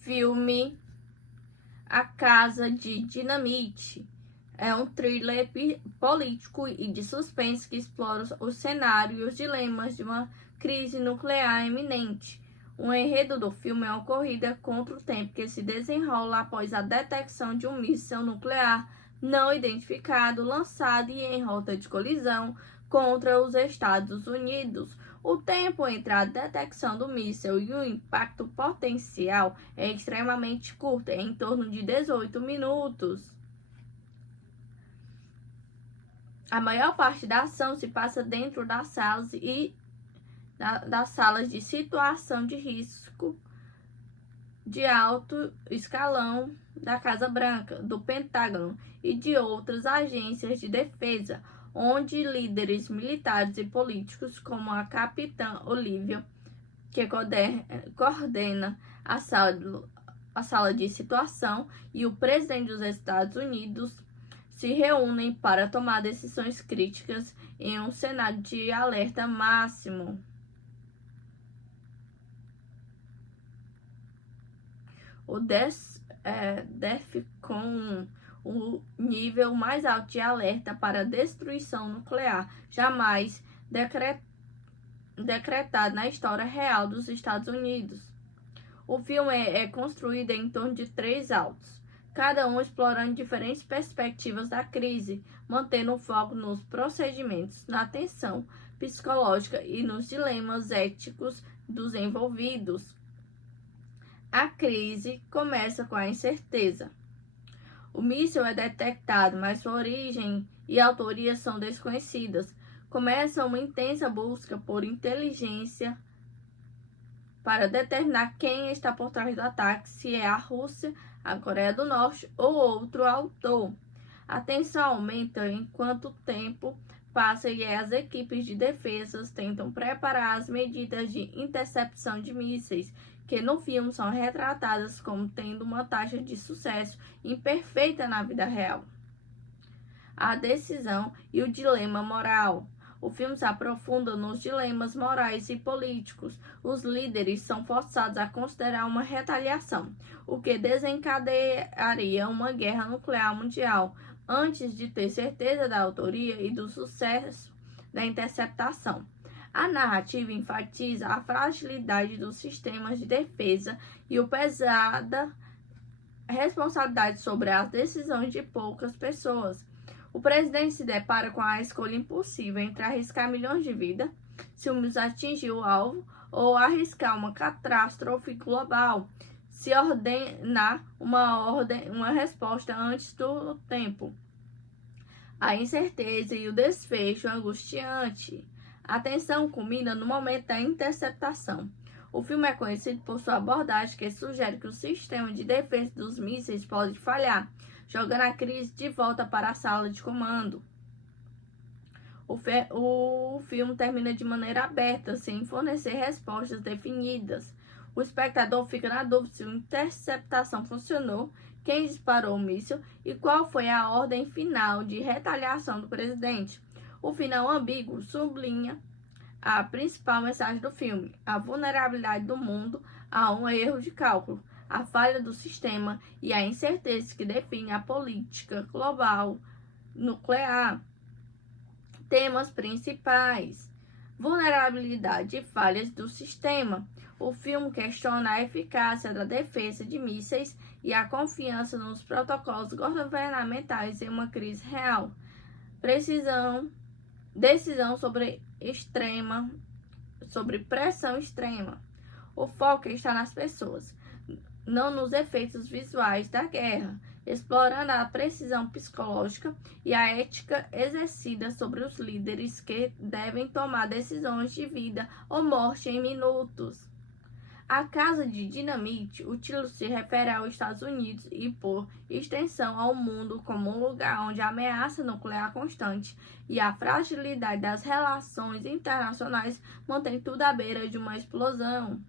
Filme A Casa de Dinamite é um thriller político e de suspense que explora o cenário e os dilemas de uma crise nuclear iminente. O enredo do filme é uma corrida contra o tempo que se desenrola após a detecção de um míssil nuclear não identificado lançado e em rota de colisão contra os Estados Unidos. O tempo entre a detecção do míssil e o impacto potencial é extremamente curto, em torno de 18 minutos. A maior parte da ação se passa dentro das salas das salas de situação de risco de alto escalão da Casa Branca, do Pentágono e de outras agências de defesa, onde líderes militares e políticos, como a capitã Olivia, que coordena a sala de situação, e o presidente dos Estados Unidos, se reúnem para tomar decisões críticas em um cenário de alerta máximo. O DEFCON, o nível mais alto de alerta para destruição nuclear jamais decretado na história real dos Estados Unidos. O filme é construído em torno de 3 atos, cada um explorando diferentes perspectivas da crise, mantendo o foco nos procedimentos, na tensão psicológica e nos dilemas éticos dos envolvidos. A crise começa com a incerteza. O míssil é detectado, mas sua origem e autoria são desconhecidas. Começa uma intensa busca por inteligência para determinar quem está por trás do ataque, se é a Rússia, a Coreia do Norte ou outro autor. A tensão aumenta enquanto o tempo passa e as equipes de defesa tentam preparar as medidas de interceptação de mísseis, que no filme são retratadas como tendo uma taxa de sucesso imperfeita na vida real. A decisão e o dilema moral. O filme se aprofunda nos dilemas morais e políticos. Os líderes são forçados a considerar uma retaliação, o que desencadearia uma guerra nuclear mundial, antes de ter certeza da autoria e do sucesso da interceptação. A narrativa enfatiza a fragilidade dos sistemas de defesa e o pesada responsabilidade sobre as decisões de poucas pessoas. O presidente se depara com a escolha impossível entre arriscar milhões de vidas, se atingir o alvo, ou arriscar uma catástrofe global, se ordenar uma resposta antes do tempo. A incerteza e o desfecho angustiante. A tensão culmina no momento da interceptação. O filme é conhecido por sua abordagem que sugere que o sistema de defesa dos mísseis pode falhar, jogando a crise de volta para a sala de comando. O filme termina de maneira aberta, sem fornecer respostas definidas. O espectador fica na dúvida se a interceptação funcionou, quem disparou o míssil e qual foi a ordem final de retaliação do presidente. O final ambíguo sublinha a principal mensagem do filme: a vulnerabilidade do mundo a um erro de cálculo, a falha do sistema e a incerteza que define a política global nuclear. Temas principais: vulnerabilidade e falhas do sistema. O filme questiona a eficácia da defesa de mísseis e a confiança nos protocolos governamentais em uma crise real. Decisão sobre pressão extrema. O foco está nas pessoas, não nos efeitos visuais da guerra, explorando a precisão psicológica e a ética exercida sobre os líderes que devem tomar decisões de vida ou morte em minutos. A Casa de Dinamite, o título se refere aos Estados Unidos e, por extensão, ao mundo como um lugar onde a ameaça nuclear constante e a fragilidade das relações internacionais mantém tudo à beira de uma explosão.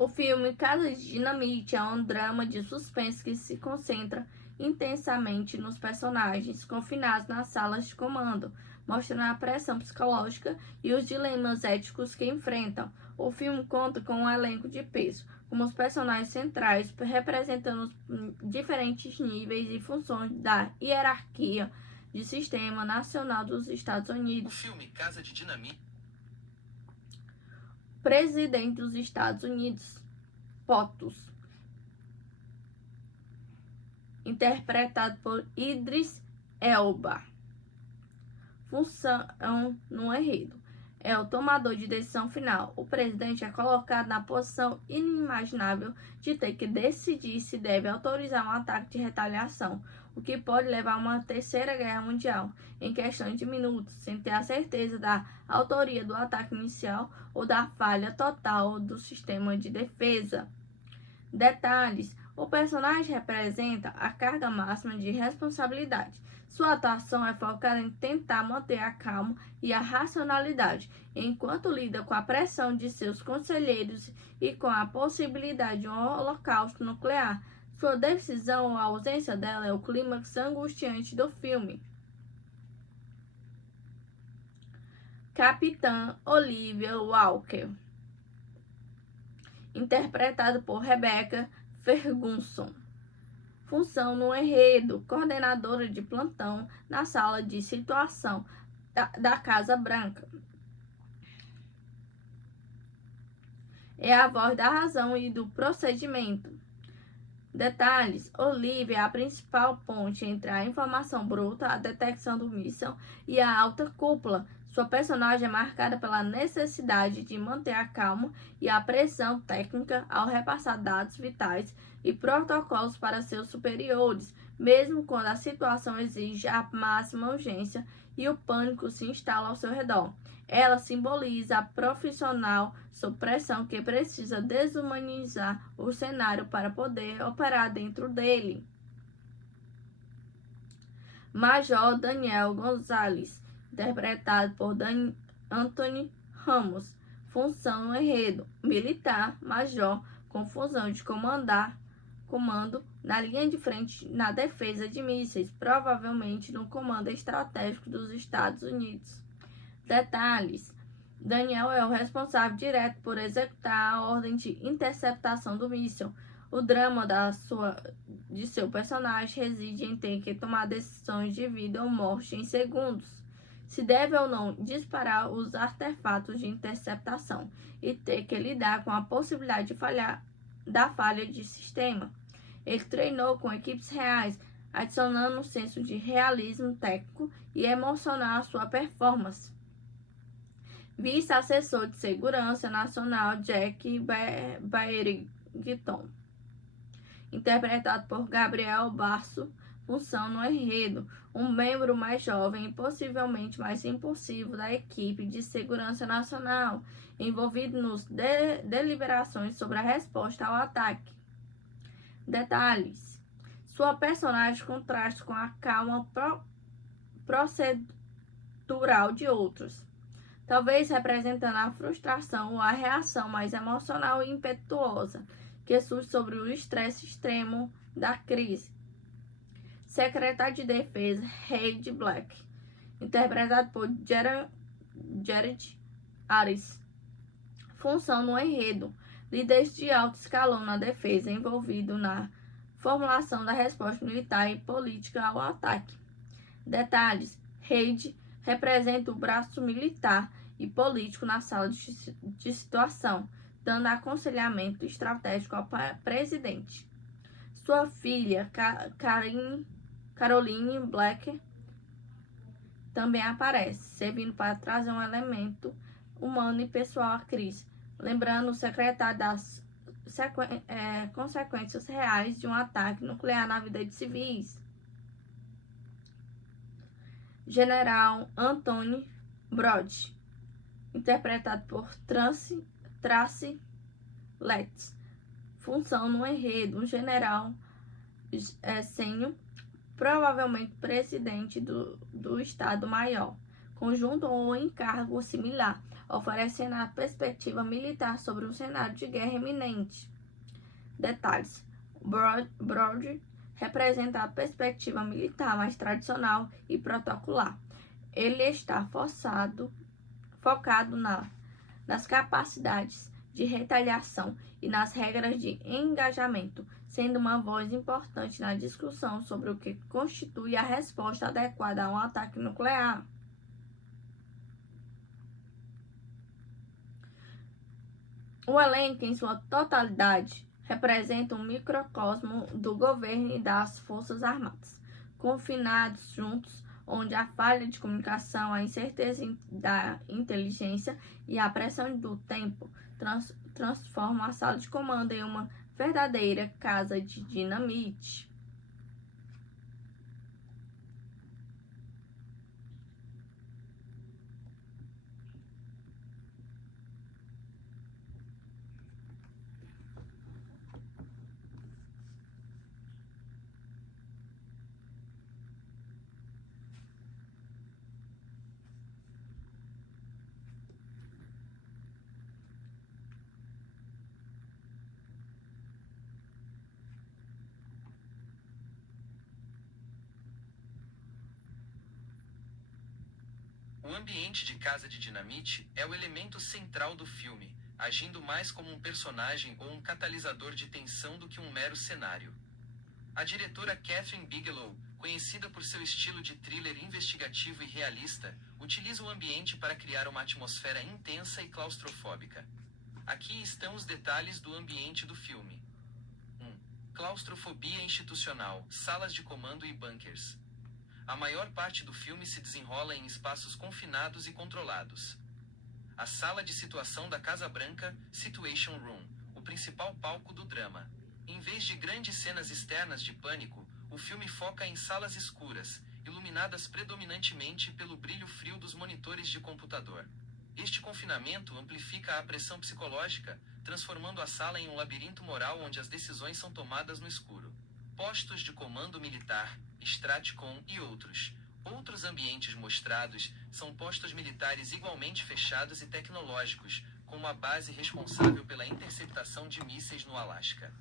O filme Casa de Dinamite é um drama de suspense que se concentra intensamente nos personagens confinados nas salas de comando, mostrando a pressão psicológica e os dilemas éticos que enfrentam. O filme conta com um elenco de peso, como os personagens centrais representando os diferentes níveis e funções da hierarquia de sistema nacional dos Estados O Unidos. filme Casa de Dinamite Presidente dos Estados Unidos, POTUS, interpretado por Idris Elba. Função no enredo: é o tomador de decisão final. O presidente é colocado na posição inimaginável de ter que decidir se deve autorizar um ataque de retaliação, o que pode levar a uma terceira guerra mundial em questão de minutos, sem ter a certeza da autoria do ataque inicial ou da falha total do sistema de defesa. Detalhes: o personagem representa a carga máxima de responsabilidade. Sua atuação é focada em tentar manter a calma e a racionalidade, enquanto lida com a pressão de seus conselheiros e com a possibilidade de um holocausto nuclear. Sua decisão ou a ausência dela é o clímax angustiante do filme. Capitã Olivia Walker, interpretada por Rebecca Ferguson. Função no enredo: coordenadora de plantão na sala de situação da Casa Branca. É a voz da razão e do procedimento. Detalhes: Olivia é a principal ponte entre a informação bruta, a detecção do míssil e a alta cúpula. Sua personagem é marcada pela necessidade de manter a calma e a pressão técnica ao repassar dados vitais e protocolos para seus superiores, mesmo quando a situação exige a máxima urgência e o pânico se instala ao seu redor. Ela simboliza a profissional sob pressão que precisa desumanizar o cenário para poder operar dentro dele. Major Daniel Gonzalez, interpretado por Anthony Ramos. Função no enredo: militar, major, com função de comando na linha de frente na defesa de mísseis, provavelmente no comando estratégico dos Estados Unidos. Detalhes: Daniel é o responsável direto por executar a ordem de interceptação do míssil. O drama de seu personagem reside em ter que tomar decisões de vida ou morte em segundos. Se deve ou não disparar os artefatos de interceptação e ter que lidar com a possibilidade da falha de sistema. Ele treinou com equipes reais, adicionando um senso de realismo técnico e emocional à sua performance. Vice-assessor de Segurança Nacional Jack Barrington, interpretado por Gabriel Basso, função no enredo, um membro mais jovem e possivelmente mais impulsivo da equipe de segurança nacional, envolvido nas deliberações sobre a resposta ao ataque. Detalhes: sua personagem contrasta com a calma procedural de outros, talvez representando a frustração ou a reação mais emocional e impetuosa que surge sobre o estresse extremo da crise. Secretário de Defesa Reid Black, interpretado por Jared Harris, função no enredo, líderes de alto escalão na defesa envolvido na formulação da resposta militar e política ao ataque. Detalhes: Reid representa o braço militar e político na sala de situação, dando aconselhamento estratégico ao presidente. Sua filha, Caroline Black, também aparece, servindo para trazer um elemento humano e pessoal à crise, lembrando o secretário das consequências reais de um ataque nuclear na vida de civis. General Anthony Brody, interpretado por Tracy Letts, função no enredo, um general sênior, provavelmente presidente do Estado-Maior, conjunto ou encargo similar, oferecendo a perspectiva militar sobre um cenário de guerra iminente. Detalhes: Brody representa a perspectiva militar mais tradicional e protocolar. Ele está focado nas capacidades de retaliação e nas regras de engajamento, sendo uma voz importante na discussão sobre o que constitui a resposta adequada a um ataque nuclear. O elenco, em sua totalidade, representa um microcosmo do governo e das Forças Armadas, confinados juntos, onde a falha de comunicação, a incerteza da inteligência e a pressão do tempo transformam a sala de comando em uma verdadeira casa de dinamite. O ambiente de Casa de Dinamite é o elemento central do filme, agindo mais como um personagem ou um catalisador de tensão do que um mero cenário. A diretora Catherine Bigelow, conhecida por seu estilo de thriller investigativo e realista, utiliza o ambiente para criar uma atmosfera intensa e claustrofóbica. Aqui estão os detalhes do ambiente do filme. 1. Claustrofobia institucional, salas de comando e bunkers. A maior parte do filme se desenrola em espaços confinados e controlados. A sala de situação da Casa Branca, Situation Room, o principal palco do drama. Em vez de grandes cenas externas de pânico, o filme foca em salas escuras, iluminadas predominantemente pelo brilho frio dos monitores de computador. Este confinamento amplifica a pressão psicológica, transformando a sala em um labirinto moral onde as decisões são tomadas no escuro. Postos de comando militar, Stratcom e outros. Outros ambientes mostrados são postos militares igualmente fechados e tecnológicos, como a base responsável pela interceptação de mísseis no Alasca.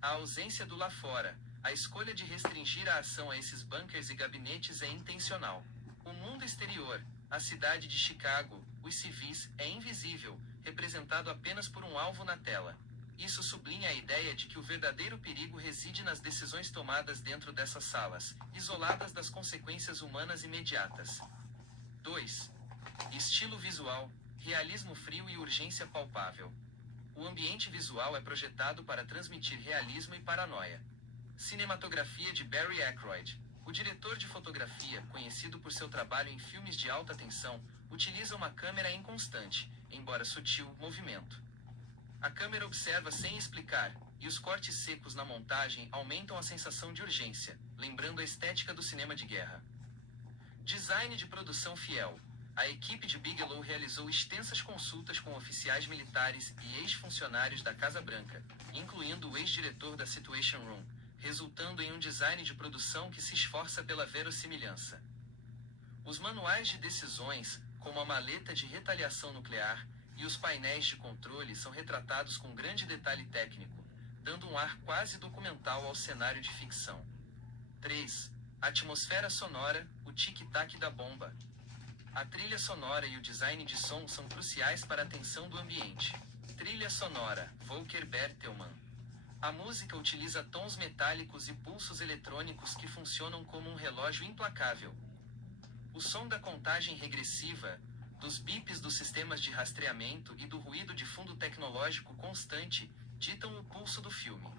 A ausência do lá fora, A escolha de restringir a ação a esses bunkers e gabinetes é intencional. O mundo exterior, a cidade de Chicago, os civis, é invisível, representado apenas por um alvo na tela. Isso sublinha a ideia de que o verdadeiro perigo reside nas decisões tomadas dentro dessas salas, isoladas das consequências humanas imediatas. 2. Estilo visual, realismo frio e urgência palpável. O ambiente visual é projetado para transmitir realismo e paranoia. Cinematografia de Barry Ackroyd. O diretor de fotografia, conhecido por seu trabalho em filmes de alta tensão, utiliza uma câmera em constante, embora sutil, movimento. A câmera observa sem explicar, e os cortes secos na montagem aumentam a sensação de urgência, lembrando a estética do cinema de guerra. Design de produção fiel. A equipe de Bigelow realizou extensas consultas com oficiais militares e ex-funcionários da Casa Branca, incluindo o ex-diretor da Situation Room, resultando em um design de produção que se esforça pela verossimilhança. Os manuais de decisões, como a maleta de retaliação nuclear, e os painéis de controle são retratados com grande detalhe técnico, dando um ar quase documental ao cenário de ficção. 3. Atmosfera sonora, o tic-tac da bomba. A trilha sonora e o design de som são cruciais para a tensão do ambiente. Trilha sonora, Volker Bertelmann. A música utiliza tons metálicos e pulsos eletrônicos que funcionam como um relógio implacável. O som da contagem regressiva, dos bips dos sistemas de rastreamento e do ruído de fundo tecnológico constante, ditam o pulso do filme.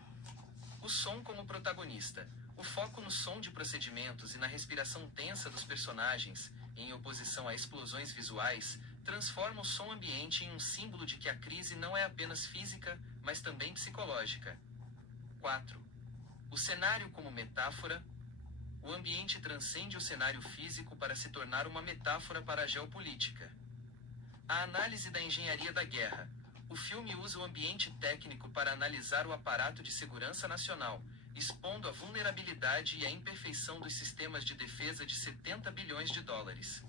O som como protagonista. O foco no som de procedimentos e na respiração tensa dos personagens, em oposição a explosões visuais, transforma o som ambiente em um símbolo de que a crise não é apenas física, mas também psicológica. 4. O cenário como metáfora. O ambiente transcende o cenário físico para se tornar uma metáfora para a geopolítica. A análise da engenharia da guerra. O filme usa o ambiente técnico para analisar o aparato de segurança nacional, expondo a vulnerabilidade e a imperfeição dos sistemas de defesa de 70 bilhões de dólares.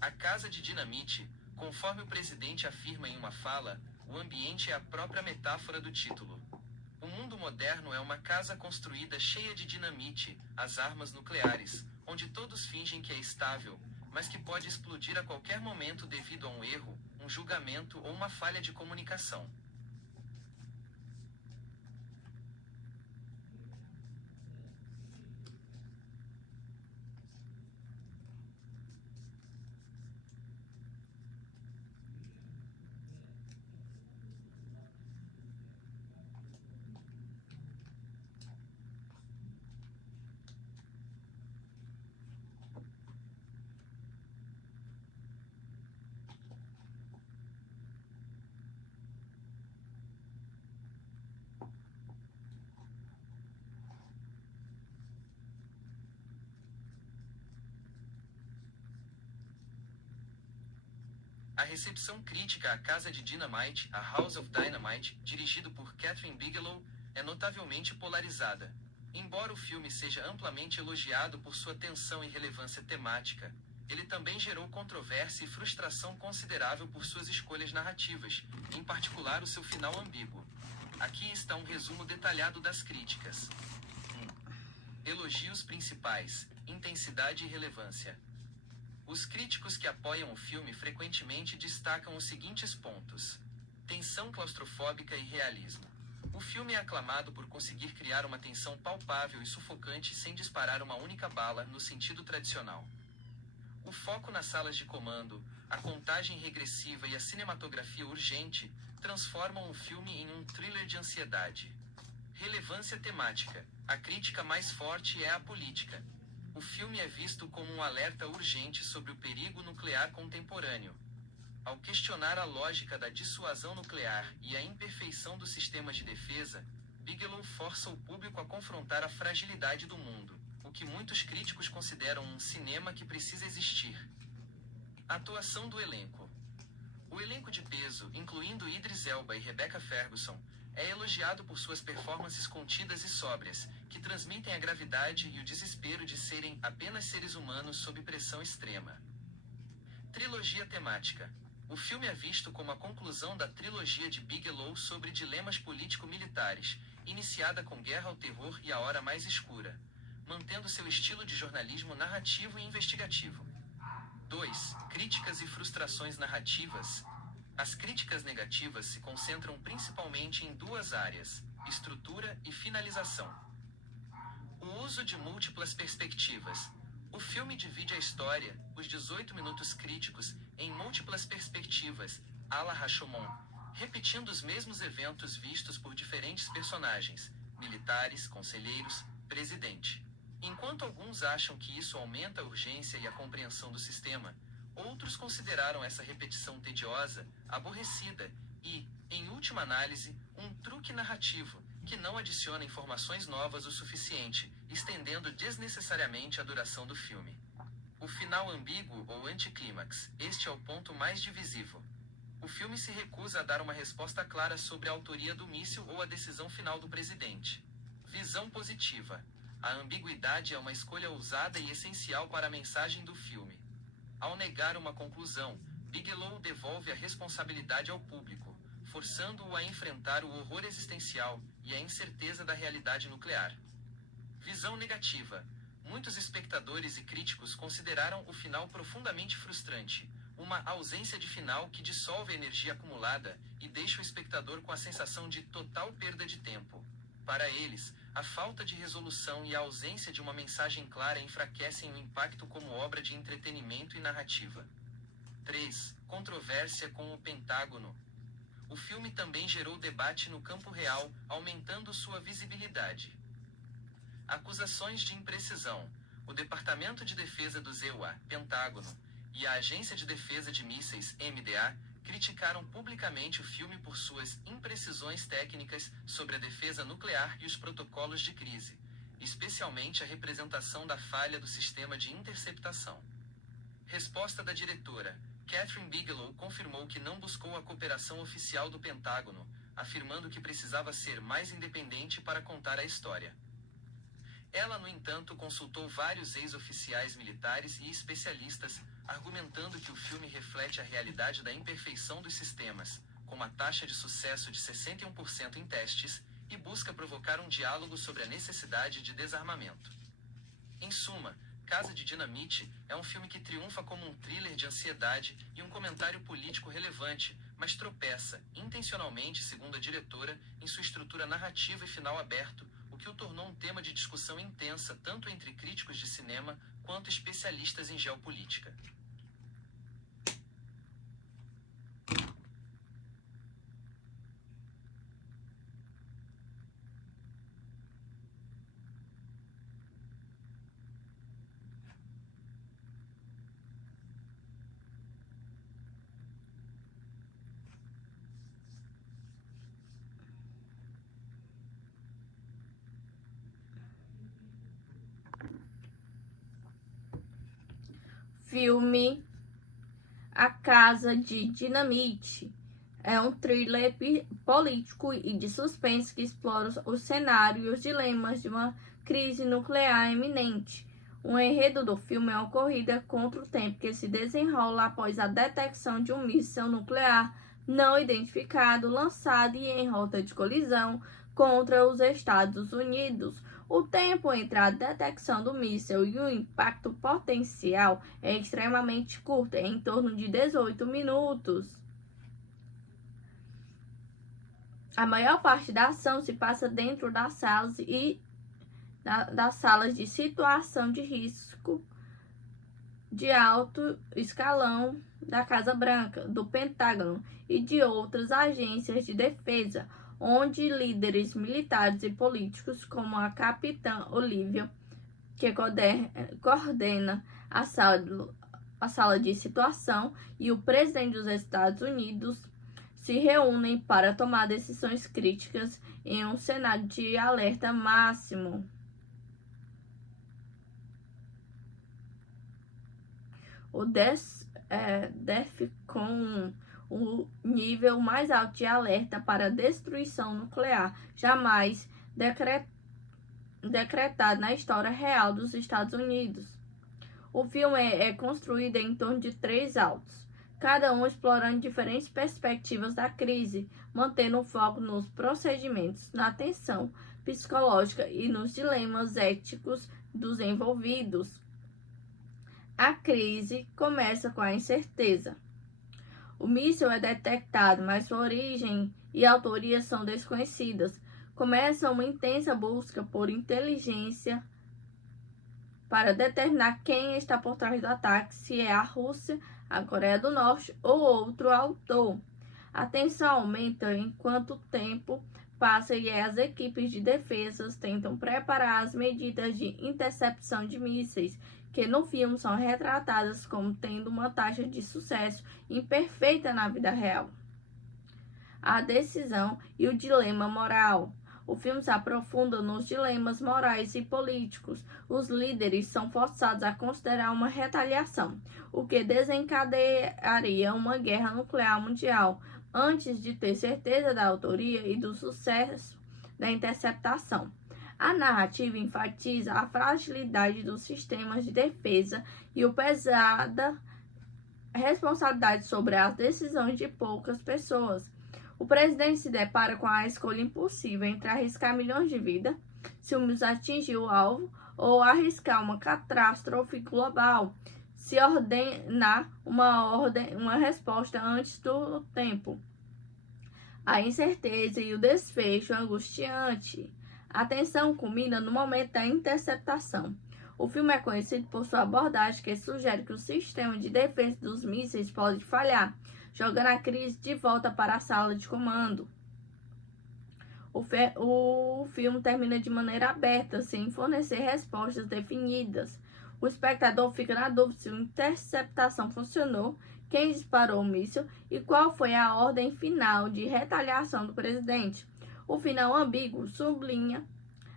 A casa de dinamite, conforme o presidente afirma em uma fala, o ambiente é a própria metáfora do título. O mundo moderno é uma casa construída cheia de dinamite, as armas nucleares, onde todos fingem que é estável, mas que pode explodir a qualquer momento devido a um erro, um julgamento ou uma falha de comunicação. A recepção crítica à Casa de Dynamite, a House of Dynamite, dirigido por Kathryn Bigelow, é notavelmente polarizada. Embora o filme seja amplamente elogiado por sua tensão e relevância temática, ele também gerou controvérsia e frustração considerável por suas escolhas narrativas, em particular o seu final ambíguo. Aqui está um resumo detalhado das críticas. 1. Elogios principais, intensidade e relevância. Os críticos que apoiam o filme frequentemente destacam os seguintes pontos: tensão claustrofóbica e realismo. O filme é aclamado por conseguir criar uma tensão palpável e sufocante sem disparar uma única bala, no sentido tradicional. O foco nas salas de comando, a contagem regressiva e a cinematografia urgente transformam o filme em um thriller de ansiedade. Relevância temática. A crítica mais forte é a política. O filme é visto como um alerta urgente sobre o perigo nuclear contemporâneo. Ao questionar a lógica da dissuasão nuclear e a imperfeição dos sistemas de defesa, Bigelow força o público a confrontar a fragilidade do mundo, o que muitos críticos consideram um cinema que precisa existir. Atuação do elenco. O elenco de peso, incluindo Idris Elba e Rebecca Ferguson, é elogiado por suas performances contidas e sóbrias, que transmitem a gravidade e o desespero de serem apenas seres humanos sob pressão extrema. Trilogia temática. O filme é visto como a conclusão da trilogia de Bigelow sobre dilemas político-militares, iniciada com Guerra ao Terror e A Hora Mais Escura, mantendo seu estilo de jornalismo narrativo e investigativo. 2. Críticas e frustrações narrativas. As críticas negativas se concentram principalmente em duas áreas: estrutura e finalização. O uso de múltiplas perspectivas. O filme divide a história, os 18 minutos críticos, em múltiplas perspectivas, à la Rashomon, repetindo os mesmos eventos vistos por diferentes personagens, militares, conselheiros, presidente. Enquanto alguns acham que isso aumenta a urgência e a compreensão do sistema, outros consideraram essa repetição tediosa, aborrecida e, em última análise, um truque narrativo, que não adiciona informações novas o suficiente, estendendo desnecessariamente a duração do filme. O final ambíguo ou anticlímax, este é o ponto mais divisivo. O filme se recusa a dar uma resposta clara sobre a autoria do míssil ou a decisão final do presidente. Visão positiva. A ambiguidade é uma escolha ousada e essencial para a mensagem do filme. Ao negar uma conclusão, Bigelow devolve a responsabilidade ao público, forçando-o a enfrentar o horror existencial e a incerteza da realidade nuclear. Visão negativa. Muitos espectadores e críticos consideraram o final profundamente frustrante, uma ausência de final que dissolve a energia acumulada e deixa o espectador com a sensação de total perda de tempo. Para eles, a falta de resolução e a ausência de uma mensagem clara enfraquecem o impacto como obra de entretenimento e narrativa. 3. Controvérsia com o Pentágono. O filme também gerou debate no campo real, aumentando sua visibilidade. Acusações de imprecisão. O Departamento de Defesa do ZEUA, Pentágono, e a Agência de Defesa de Mísseis, MDA, criticaram publicamente o filme por suas imprecisões técnicas sobre a defesa nuclear e os protocolos de crise, especialmente a representação da falha do sistema de interceptação. Resposta da diretora. Catherine Bigelow confirmou que não buscou a cooperação oficial do Pentágono, afirmando que precisava ser mais independente para contar a história. Ela, no entanto, consultou vários ex-oficiais militares e especialistas, argumentando que o filme reflete a realidade da imperfeição dos sistemas, com uma taxa de sucesso de 61% em testes, e busca provocar um diálogo sobre a necessidade de desarmamento. Em suma, Casa de Dinamite é um filme que triunfa como um thriller de ansiedade e um comentário político relevante, mas tropeça, intencionalmente, segundo a diretora, em sua estrutura narrativa e final aberto, o que o tornou um tema de discussão intensa tanto entre críticos de cinema quanto especialistas em geopolítica. Filme A Casa de Dinamite é um thriller político e de suspense que explora o cenário e os dilemas de uma crise nuclear iminente. O enredo do filme é uma corrida contra o tempo que se desenrola após a detecção de um míssil nuclear não identificado lançado e em rota de colisão contra os Estados Unidos. O tempo entre a detecção do míssil e o impacto potencial é extremamente curto, em torno de 18 minutos. A maior parte da ação se passa dentro das salas das salas de situação de risco de alto escalão da Casa Branca, do Pentágono e de outras agências de defesa, onde líderes militares e políticos, como a capitã Olivia, que coordena a sala de situação, e o presidente dos Estados Unidos, se reúnem para tomar decisões críticas em um cenário de alerta máximo. O DEFCON, o nível mais alto de alerta para destruição nuclear jamais decretado na história real dos Estados Unidos. O filme é construído em torno de 3 atos, cada um explorando diferentes perspectivas da crise, mantendo o foco nos procedimentos, na tensão psicológica e nos dilemas éticos dos envolvidos. A crise começa com a incerteza. O míssil é detectado, mas sua origem e autoria são desconhecidas. Começa uma intensa busca por inteligência para determinar quem está por trás do ataque, se é a Rússia, a Coreia do Norte ou outro autor. A tensão aumenta enquanto o tempo passa e as equipes de defesa tentam preparar as medidas de interceptação de mísseis, que no filme são retratadas como tendo uma taxa de sucesso imperfeita na vida real. A decisão e o dilema moral. O filme se aprofunda nos dilemas morais e políticos. Os líderes são forçados a considerar uma retaliação, o que desencadearia uma guerra nuclear mundial, antes de ter certeza da autoria e do sucesso da interceptação. A narrativa enfatiza a fragilidade dos sistemas de defesa e a pesada responsabilidade sobre as decisões de poucas pessoas. O presidente se depara com a escolha impossível entre arriscar milhões de vidas, se o míssil atingir o alvo, ou arriscar uma catástrofe global, se ordenar uma resposta antes do tempo. A incerteza e o desfecho angustiante. A tensão culmina no momento da interceptação. O filme é conhecido por sua abordagem que sugere que o sistema de defesa dos mísseis pode falhar, jogando a crise de volta para a sala de comando. O filme termina de maneira aberta, sem fornecer respostas definidas. O espectador fica na dúvida se a interceptação funcionou, quem disparou o míssil e qual foi a ordem final de retaliação do presidente. O final ambíguo sublinha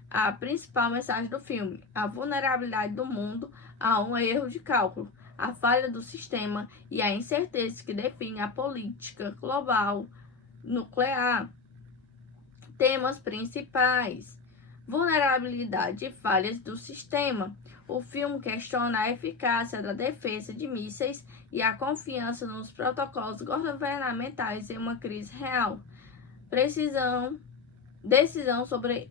a principal mensagem do filme: a vulnerabilidade do mundo a um erro de cálculo, a falha do sistema e a incerteza que define a política global nuclear. Temas principais: vulnerabilidade e falhas do sistema. O filme questiona a eficácia da defesa de mísseis e a confiança nos protocolos governamentais em uma crise real. Decisão sobre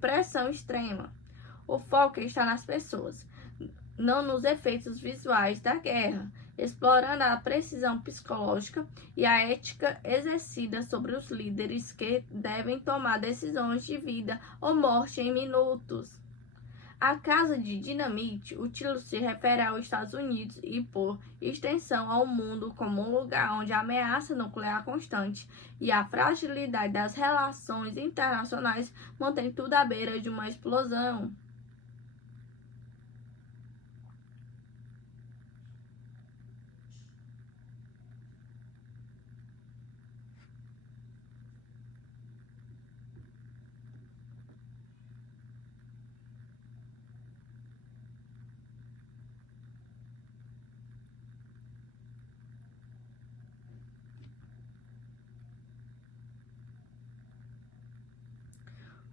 pressão extrema. O foco está nas pessoas, não nos efeitos visuais da guerra, explorando a precisão psicológica e a ética exercida sobre os líderes que devem tomar decisões de vida ou morte em minutos. A Casa de Dinamite, o título se refere aos Estados Unidos e, por extensão, ao mundo como um lugar onde a ameaça nuclear constante e a fragilidade das relações internacionais mantém tudo à beira de uma explosão.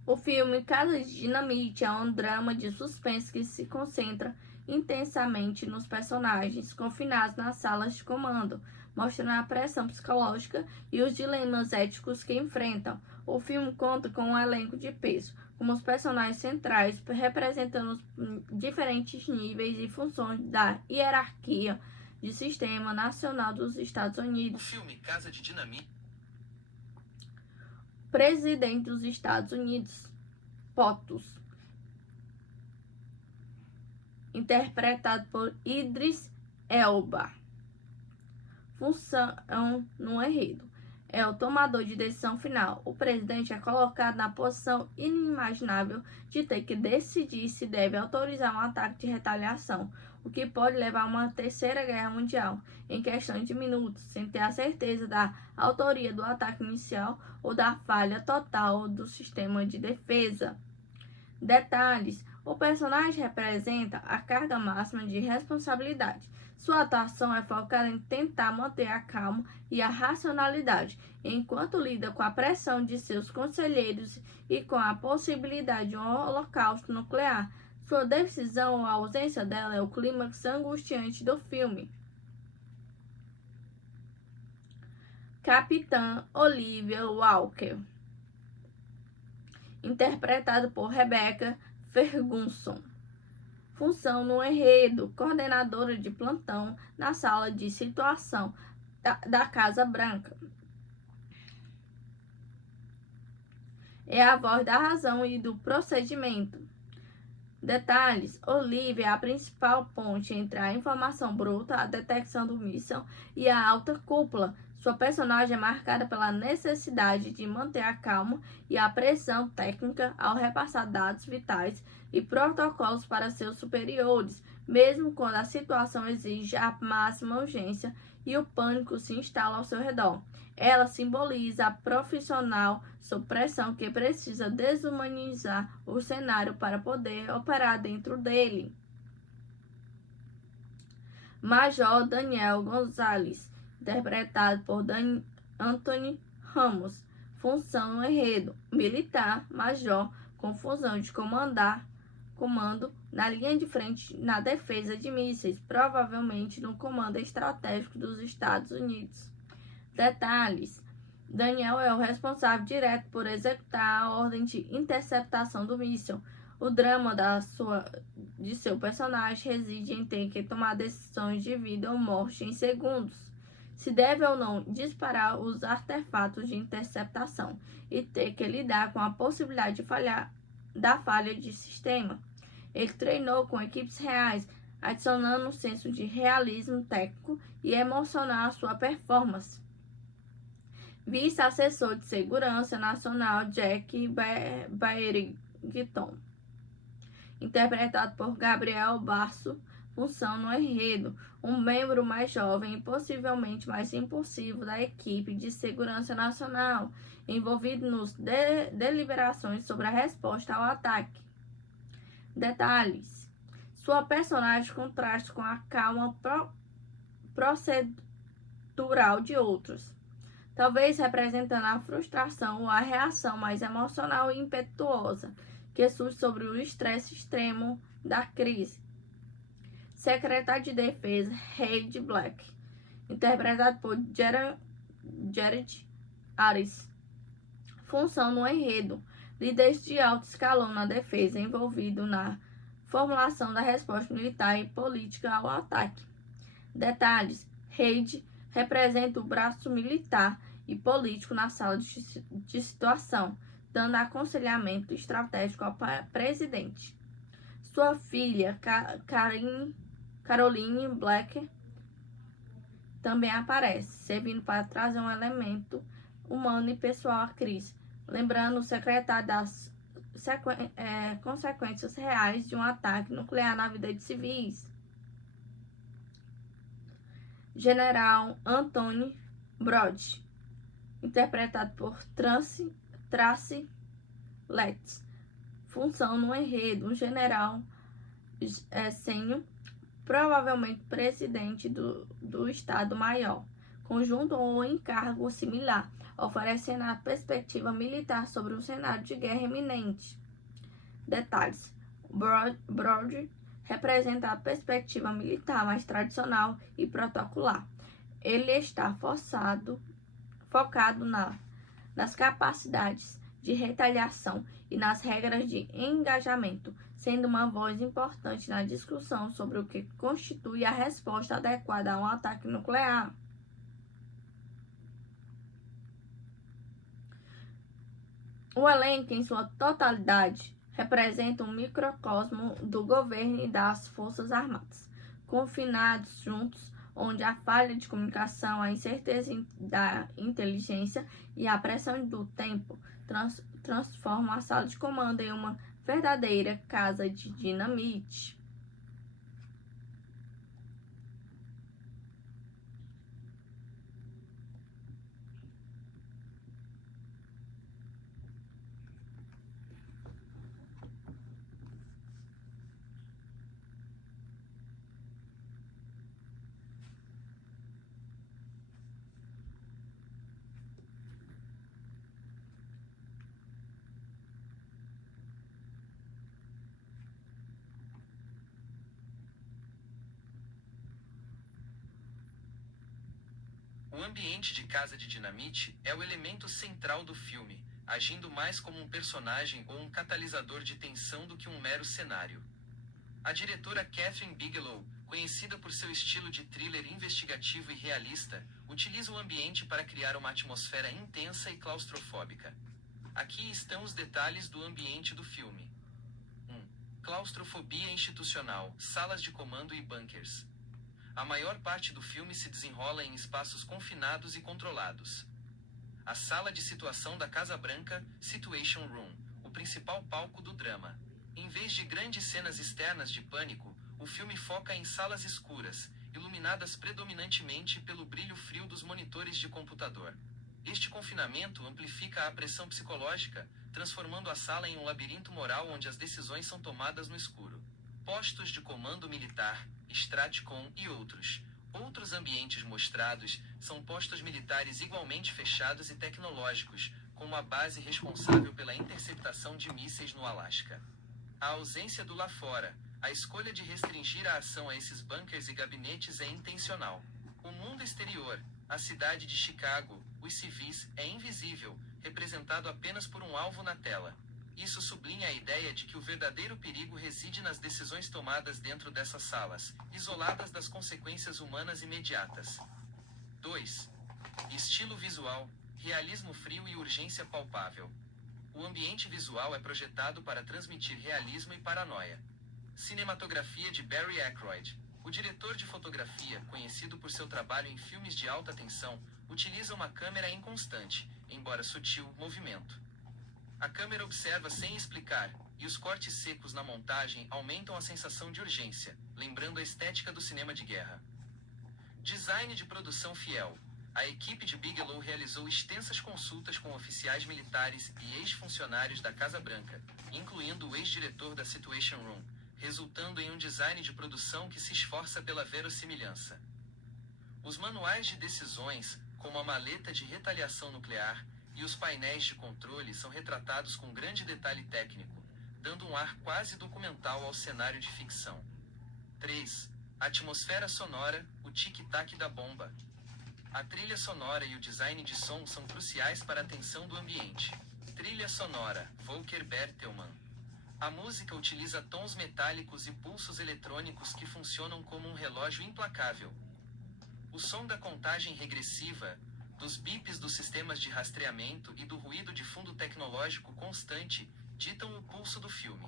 O filme Casa de Dinamite é um drama de suspense que se concentra intensamente nos personagens confinados nas salas de comando, mostrando a pressão psicológica e os dilemas éticos que enfrentam. O filme conta com um elenco de peso, como os personagens centrais representando os diferentes níveis e funções da hierarquia de sistema nacional dos Estados O Unidos. filme Casa de Dinamite Presidente dos Estados Unidos, POTUS, interpretado por Idris Elba. Função no enredo: é o tomador de decisão final. O presidente é colocado na posição inimaginável de ter que decidir se deve autorizar um ataque de retaliação, o que pode levar a uma terceira guerra mundial em questão de minutos, sem ter a certeza da autoria do ataque inicial ou da falha total do sistema de defesa. Detalhes: o personagem representa a carga máxima de responsabilidade. Sua atuação é focada em tentar manter a calma e a racionalidade, enquanto lida com a pressão de seus conselheiros e com a possibilidade de um holocausto nuclear. Sua decisão ou a ausência dela é o clímax angustiante do filme. Capitã Olivia Walker, interpretado por Rebecca Ferguson. Função no enredo: coordenadora de plantão na sala de situação da Casa Branca. É a voz da razão e do procedimento. Detalhes: Olivia é a principal ponte entre a informação bruta, a detecção do míssil e a alta cúpula. Sua personagem é marcada pela necessidade de manter a calma e a pressão técnica ao repassar dados vitais e protocolos para seus superiores, mesmo quando a situação exige a máxima urgência e o pânico se instala ao seu redor. Ela simboliza a profissional sob pressão que precisa desumanizar o cenário para poder operar dentro dele. Major Daniel Gonzalez, interpretado por Anthony Ramos. Função no enredo: militar, major, com função de comando na linha de frente na defesa de mísseis, provavelmente no comando estratégico dos Estados Unidos. Detalhes: Daniel é o responsável direto por executar a ordem de interceptação do míssil. O drama de seu personagem reside em ter que tomar decisões de vida ou morte em segundos. Se deve ou não disparar os artefatos de interceptação e ter que lidar com a possibilidade da falha de sistema. Ele treinou com equipes reais, adicionando um senso de realismo técnico e emocional à sua performance. Vice-assessor de Segurança Nacional Jack Barrington, interpretado por Gabriel Basso. Função no enredo: um membro mais jovem e possivelmente mais impulsivo da equipe de segurança nacional, envolvido nas deliberações sobre a resposta ao ataque. Detalhes: sua personagem contrasta com a calma procedural de outros, talvez representando a frustração ou a reação mais emocional e impetuosa que surge sobre o estresse extremo da crise. Secretário de Defesa Reid Black, interpretado por Jared Harris. Função no enredo: líderes de alto escalão na defesa envolvido na formulação da resposta militar e política ao ataque. Detalhes: Reid representa o braço militar e político na sala de situação, dando aconselhamento estratégico ao presidente. Sua filha, Caroline Black, também aparece, servindo para trazer um elemento humano e pessoal à crise, lembrando o secretário das consequências reais de um ataque nuclear na vida de civis. General Anthony Brody, interpretado por Tracy Letts. Função no enredo: um general sênior, provavelmente presidente do Estado-Maior, conjunto ou encargo similar, oferecendo a perspectiva militar sobre um cenário de guerra iminente. Detalhes: Brody representa a perspectiva militar mais tradicional e protocolar. Ele está focado nas capacidades de retaliação e nas regras de engajamento, sendo uma voz importante na discussão sobre o que constitui a resposta adequada a um ataque nuclear. O elenco, em sua totalidade, representa um microcosmo do governo e das Forças Armadas, confinados juntos, onde a falha de comunicação, a incerteza da inteligência e a pressão do tempo transformam a sala de comando em uma verdadeira casa de dinamite. O ambiente de Casa de Dinamite é o elemento central do filme, agindo mais como um personagem ou um catalisador de tensão do que um mero cenário. A diretora Catherine Bigelow, conhecida por seu estilo de thriller investigativo e realista, utiliza o ambiente para criar uma atmosfera intensa e claustrofóbica. Aqui estão os detalhes do ambiente do filme. 1. Claustrofobia institucional, salas de comando e bunkers. A maior parte do filme se desenrola em espaços confinados e controlados. A sala de situação da Casa Branca, Situation Room, o principal palco do drama. Em vez de grandes cenas externas de pânico, o filme foca em salas escuras, iluminadas predominantemente pelo brilho frio dos monitores de computador. Este confinamento amplifica a pressão psicológica, transformando a sala em um labirinto moral onde as decisões são tomadas no escuro. Postos de comando militar, Stratcom e outros. Outros ambientes mostrados são postos militares igualmente fechados e tecnológicos, com uma base responsável pela interceptação de mísseis no Alasca. A ausência do lá fora, a escolha de restringir a ação a esses bunkers e gabinetes é intencional. O mundo exterior, a cidade de Chicago, os civis, é invisível, representado apenas por um alvo na tela. Isso sublinha a ideia de que o verdadeiro perigo reside nas decisões tomadas dentro dessas salas, isoladas das consequências humanas imediatas. 2. Estilo visual, realismo frio e urgência palpável. O ambiente visual é projetado para transmitir realismo e paranoia. Cinematografia de Barry Ackroyd. O diretor de fotografia, conhecido por seu trabalho em filmes de alta tensão, utiliza uma câmera em constante, embora sutil, movimento. A câmera observa sem explicar, e os cortes secos na montagem aumentam a sensação de urgência, lembrando a estética do cinema de guerra. Design de produção fiel. A equipe de Bigelow realizou extensas consultas com oficiais militares e ex-funcionários da Casa Branca, incluindo o ex-diretor da Situation Room, resultando em um design de produção que se esforça pela verossimilhança. Os manuais de decisões, como a maleta de retaliação nuclear, e os painéis de controle são retratados com grande detalhe técnico, dando um ar quase documental ao cenário de ficção. 3. Atmosfera sonora, o tic-tac da bomba. A trilha sonora e o design de som são cruciais para a tensão do ambiente. Trilha sonora, Volker Bertelmann. A música utiliza tons metálicos e pulsos eletrônicos que funcionam como um relógio implacável. O som da contagem regressiva, dos bips dos sistemas de rastreamento e do ruído de fundo tecnológico constante, ditam o pulso do filme.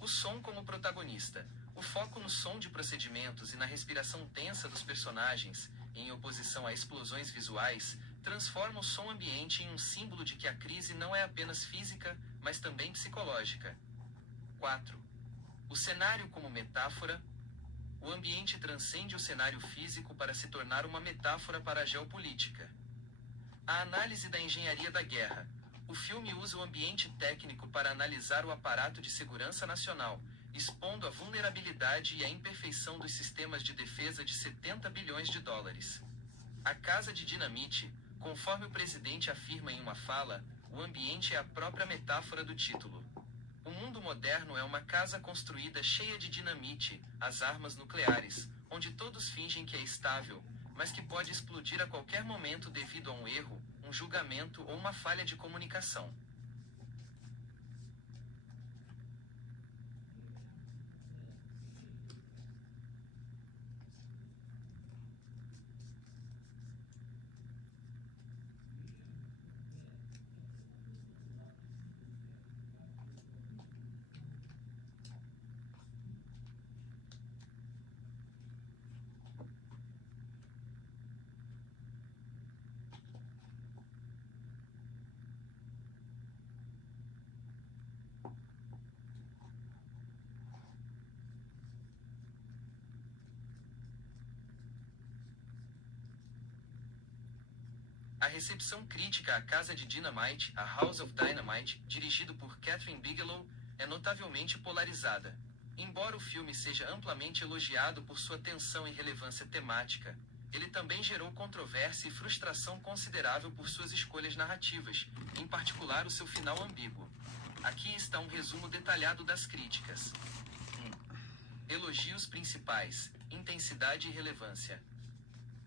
O som como protagonista. O foco no som de procedimentos e na respiração tensa dos personagens, em oposição a explosões visuais, transforma o som ambiente em um símbolo de que a crise não é apenas física, mas também psicológica. 4. O cenário como metáfora. O ambiente transcende o cenário físico para se tornar uma metáfora para a geopolítica. A análise da engenharia da guerra. O filme usa o ambiente técnico para analisar o aparato de segurança nacional, expondo a vulnerabilidade e a imperfeição dos sistemas de defesa de 70 bilhões de dólares. A Casa de Dinamite, conforme o presidente afirma em uma fala, o ambiente é a própria metáfora do título. O mundo moderno é uma casa construída cheia de dinamite, as armas nucleares, onde todos fingem que é estável, mas que pode explodir a qualquer momento devido a um erro, um julgamento ou uma falha de comunicação. A recepção crítica à Casa de Dynamite, a House of Dynamite, dirigido por Catherine Bigelow, é notavelmente polarizada. Embora o filme seja amplamente elogiado por sua tensão e relevância temática, ele também gerou controvérsia e frustração considerável por suas escolhas narrativas, em particular o seu final ambíguo. Aqui está um resumo detalhado das críticas. 1. Elogios principais, intensidade e relevância.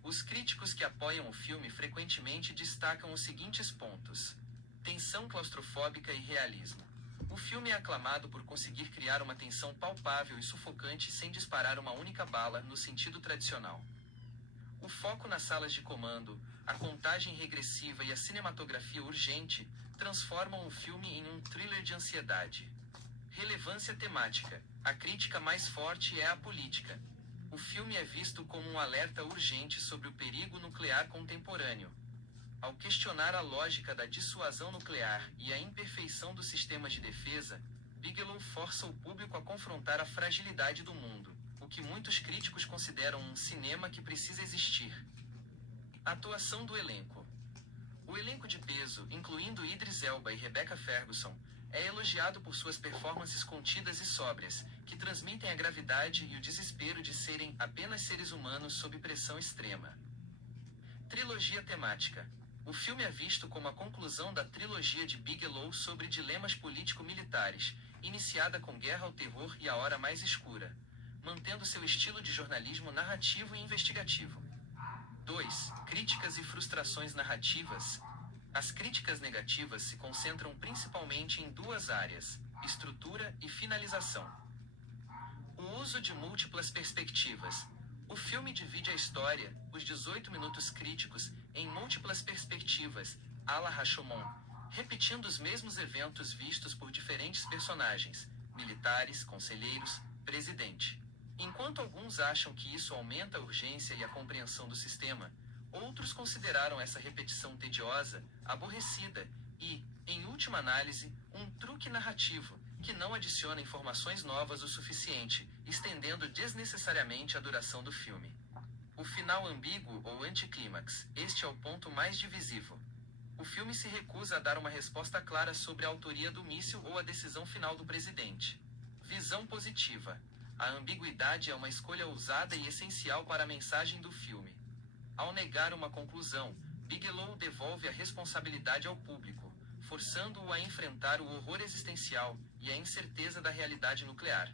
Os críticos que apoiam o filme frequentemente destacam os seguintes pontos: tensão claustrofóbica e realismo. O filme é aclamado por conseguir criar uma tensão palpável e sufocante sem disparar uma única bala no sentido tradicional. O foco nas salas de comando, a contagem regressiva e a cinematografia urgente transformam o filme em um thriller de ansiedade. Relevância temática. A crítica mais forte é a política. O filme é visto como um alerta urgente sobre o perigo nuclear contemporâneo. Ao questionar a lógica da dissuasão nuclear e a imperfeição dos sistemas de defesa, Bigelow força o público a confrontar a fragilidade do mundo, o que muitos críticos consideram um cinema que precisa existir. Atuação do elenco. O elenco de peso, incluindo Idris Elba e Rebecca Ferguson, é elogiado por suas performances contidas e sóbrias, que transmitem a gravidade e o desespero de serem apenas seres humanos sob pressão extrema. Trilogia temática. O filme é visto como a conclusão da trilogia de Bigelow sobre dilemas político-militares, iniciada com Guerra ao Terror e A Hora Mais Escura, mantendo seu estilo de jornalismo narrativo e investigativo. 2. Críticas e frustrações narrativas. As críticas negativas se concentram principalmente em duas áreas: estrutura e finalização. O uso de múltiplas perspectivas. O filme divide a história, os 18 minutos críticos, em múltiplas perspectivas, à la Rashomon, repetindo os mesmos eventos vistos por diferentes personagens, militares, conselheiros, presidente. Enquanto alguns acham que isso aumenta a urgência e a compreensão do sistema, outros consideraram essa repetição tediosa, aborrecida e, em última análise, um truque narrativo, que não adiciona informações novas o suficiente, estendendo desnecessariamente a duração do filme. O final ambíguo ou anticlímax, este é o ponto mais divisivo. O filme se recusa a dar uma resposta clara sobre a autoria do míssil ou a decisão final do presidente. Visão positiva. A ambiguidade é uma escolha ousada e essencial para a mensagem do filme. Ao negar uma conclusão, Bigelow devolve a responsabilidade ao público, forçando-o a enfrentar o horror existencial e a incerteza da realidade nuclear.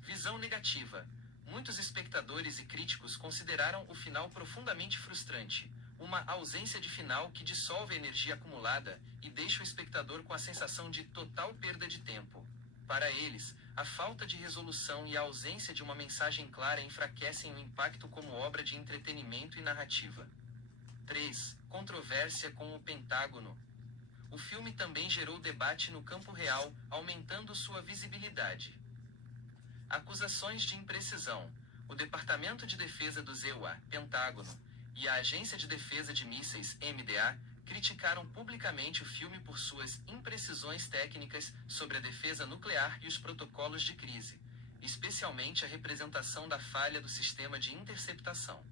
Visão negativa. Muitos espectadores e críticos consideraram o final profundamente frustrante, uma ausência de final que dissolve a energia acumulada e deixa o espectador com a sensação de total perda de tempo. Para eles, a falta de resolução e a ausência de uma mensagem clara enfraquecem o impacto como obra de entretenimento e narrativa. 3. Controvérsia com o Pentágono. O filme também gerou debate no campo real, aumentando sua visibilidade. Acusações de imprecisão. O Departamento de Defesa do ZEUA, Pentágono, e a Agência de Defesa de Mísseis, MDA, criticaram publicamente o filme por suas imprecisões técnicas sobre a defesa nuclear e os protocolos de crise, especialmente a representação da falha do sistema de interceptação.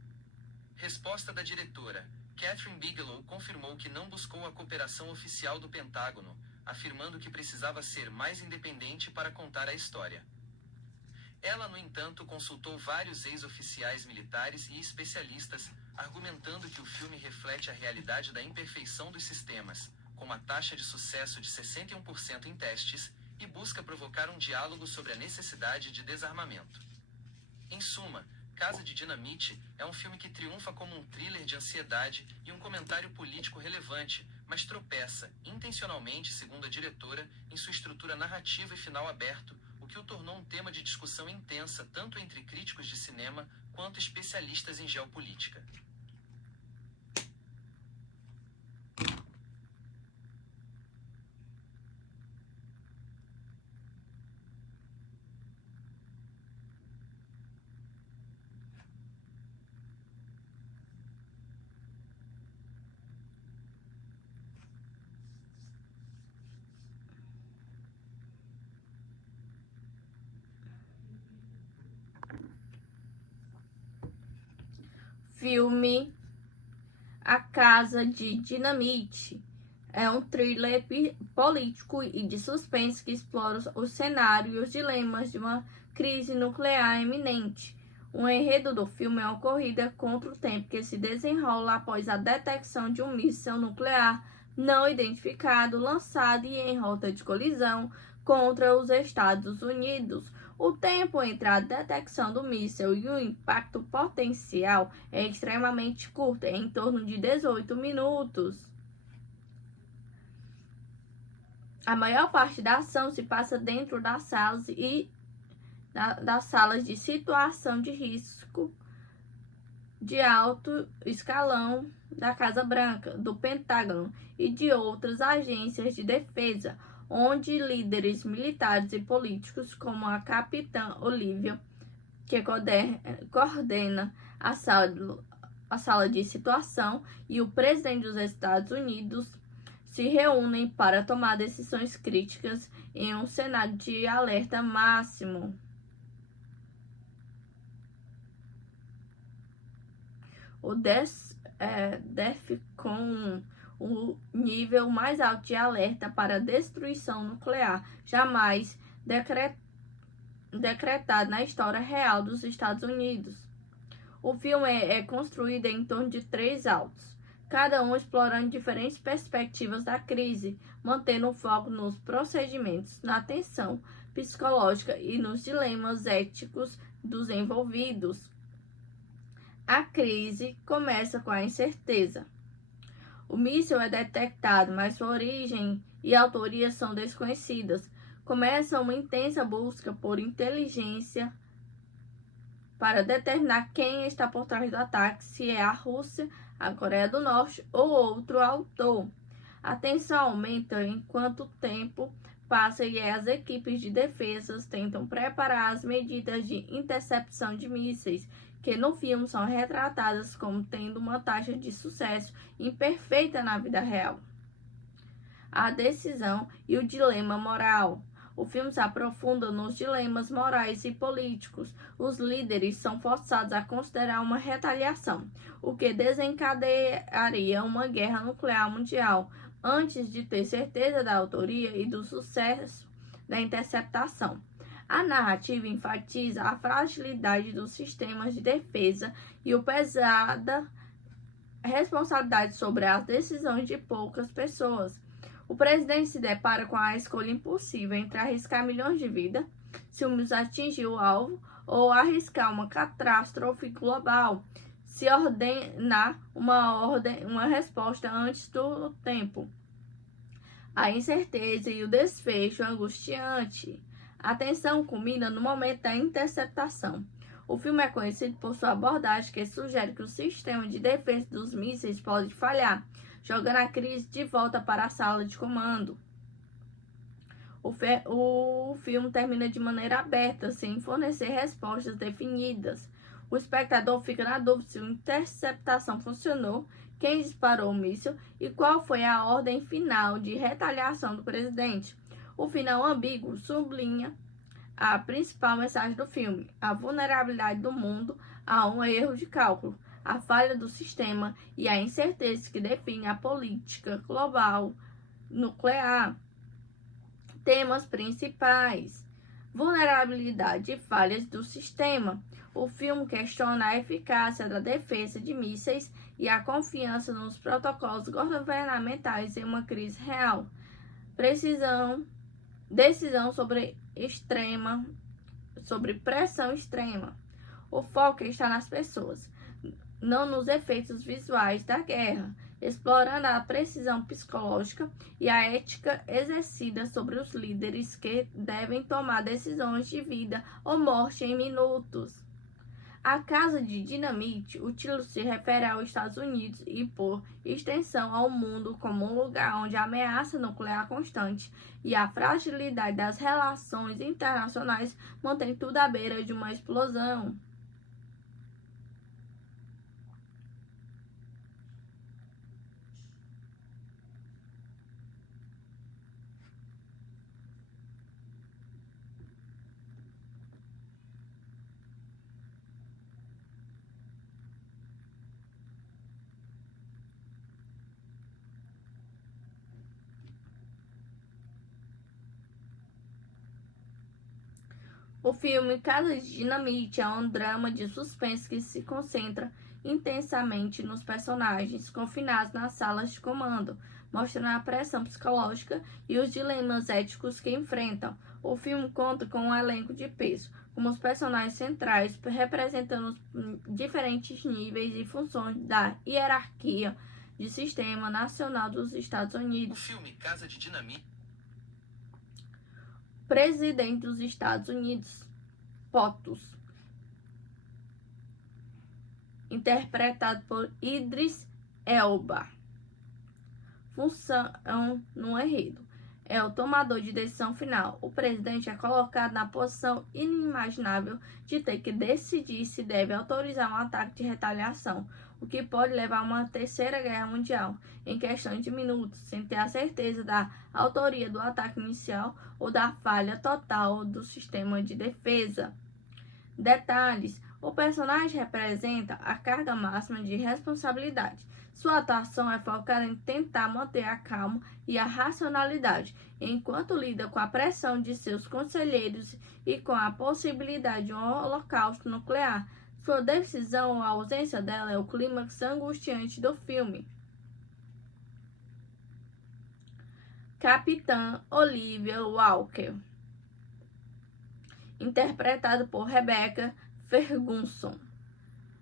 Resposta da diretora. Catherine Bigelow confirmou que não buscou a cooperação oficial do Pentágono, afirmando que precisava ser mais independente para contar a história. Ela, no entanto, consultou vários ex-oficiais militares e especialistas, argumentando que o filme reflete a realidade da imperfeição dos sistemas, com uma taxa de sucesso de 61% em testes, e busca provocar um diálogo sobre a necessidade de desarmamento. Em suma, Casa de Dinamite é um filme que triunfa como um thriller de ansiedade e um comentário político relevante, mas tropeça, intencionalmente, segundo a diretora, em sua estrutura narrativa e final aberto, o que o tornou um tema de discussão intensa tanto entre críticos de cinema quanto especialistas em geopolítica. Filme A Casa de Dinamite é um thriller político e de suspense que explora o cenário e os dilemas de uma crise nuclear iminente. O enredo do filme é uma corrida contra o tempo que se desenrola após a detecção de um míssil nuclear não identificado lançado e em rota de colisão contra os Estados Unidos. O tempo entre a detecção do míssil e o impacto potencial é extremamente curto, em torno de 18 minutos. A maior parte da ação se passa dentro das salas das salas de situação de risco de alto escalão da Casa Branca, do Pentágono e de outras agências de defesa, onde líderes militares e políticos, como a capitã Olivia, que coordena a sala de situação, e o presidente dos Estados Unidos, se reúnem para tomar decisões críticas em um cenário de alerta máximo. O DEFCON, o nível mais alto de alerta para destruição nuclear jamais decretado na história real dos Estados Unidos. O filme é construído em torno de 3 autos, cada um explorando diferentes perspectivas da crise, mantendo o foco nos procedimentos, na tensão psicológica e nos dilemas éticos dos envolvidos. A crise começa com a incerteza. O míssil é detectado, mas sua origem e autoria são desconhecidas. Começa uma intensa busca por inteligência para determinar quem está por trás do ataque, se é a Rússia, a Coreia do Norte ou outro autor. A tensão aumenta enquanto o tempo passa e as equipes de defesa tentam preparar as medidas de interceptação de mísseis, que no filme são retratadas como tendo uma taxa de sucesso imperfeita na vida real. A decisão e o dilema moral. O filme se aprofunda nos dilemas morais e políticos. Os líderes são forçados a considerar uma retaliação, o que desencadearia uma guerra nuclear mundial, antes de ter certeza da autoria e do sucesso da interceptação. A narrativa enfatiza a fragilidade dos sistemas de defesa e a pesada responsabilidade sobre as decisões de poucas pessoas. O presidente se depara com a escolha impossível entre arriscar milhões de vidas, se o míssil atingir o alvo, ou arriscar uma catástrofe global, se ordenar uma resposta antes do tempo. A incerteza e o desfecho angustiante. A tensão culmina no momento da interceptação. O filme é conhecido por sua abordagem que sugere que o sistema de defesa dos mísseis pode falhar, jogando a crise de volta para a sala de comando. O filme termina de maneira aberta, sem fornecer respostas definidas. O espectador fica na dúvida se a interceptação funcionou, quem disparou o míssil e qual foi a ordem final de retaliação do presidente. O final ambíguo sublinha a principal mensagem do filme: a vulnerabilidade do mundo a um erro de cálculo, a falha do sistema e a incerteza que define a política global nuclear. Temas principais: vulnerabilidade e falhas do sistema. O filme questiona a eficácia da defesa de mísseis e a confiança nos protocolos governamentais em uma crise real. Decisão sobre pressão extrema. O foco está nas pessoas, não nos efeitos visuais da guerra, explorando a precisão psicológica e a ética exercida sobre os líderes que devem tomar decisões de vida ou morte em minutos. A Casa de Dinamite, o título se refere aos Estados Unidos e, por extensão, ao mundo como um lugar onde a ameaça nuclear constante e a fragilidade das relações internacionais mantém tudo à beira de uma explosão. O filme Casa de Dinamite é um drama de suspense que se concentra intensamente nos personagens confinados nas salas de comando, mostrando a pressão psicológica e os dilemas éticos que enfrentam. O filme conta com um elenco de peso, como os personagens centrais representando os diferentes níveis e funções da hierarquia de sistema nacional dos Estados O Unidos. filme Casa de Dinamite Presidente dos Estados Unidos, POTUS, interpretado por Idris Elba. Função no enredo. É o tomador de decisão final. O presidente é colocado na posição inimaginável de ter que decidir se deve autorizar um ataque de retaliação, o que pode levar a uma terceira guerra mundial, em questão de minutos, sem ter a certeza da autoria do ataque inicial ou da falha total do sistema de defesa. Detalhes: o personagem representa a carga máxima de responsabilidade. Sua atuação é focada em tentar manter a calma e a racionalidade, enquanto lida com a pressão de seus conselheiros e com a possibilidade de um holocausto nuclear. Sua decisão ou a ausência dela é o clímax angustiante do filme. Capitã Olivia Walker, interpretada por Rebecca Ferguson.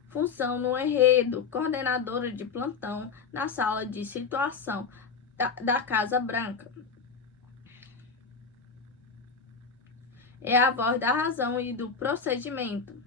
Função no enredo: coordenadora de plantão na sala de situação da Casa Branca. É a voz da razão e do procedimento.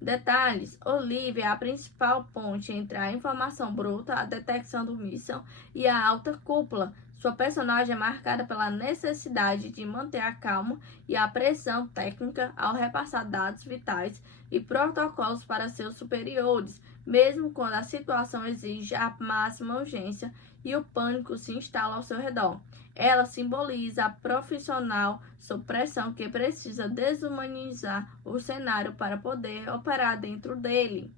Detalhes: Olivia é a principal ponte entre a informação bruta, a detecção do míssil e a alta cúpula. Sua personagem é marcada pela necessidade de manter a calma e a pressão técnica ao repassar dados vitais e protocolos para seus superiores, mesmo quando a situação exige a máxima urgência e o pânico se instala ao seu redor. Ela simboliza a profissional sob pressão que precisa desumanizar o cenário para poder operar dentro dele.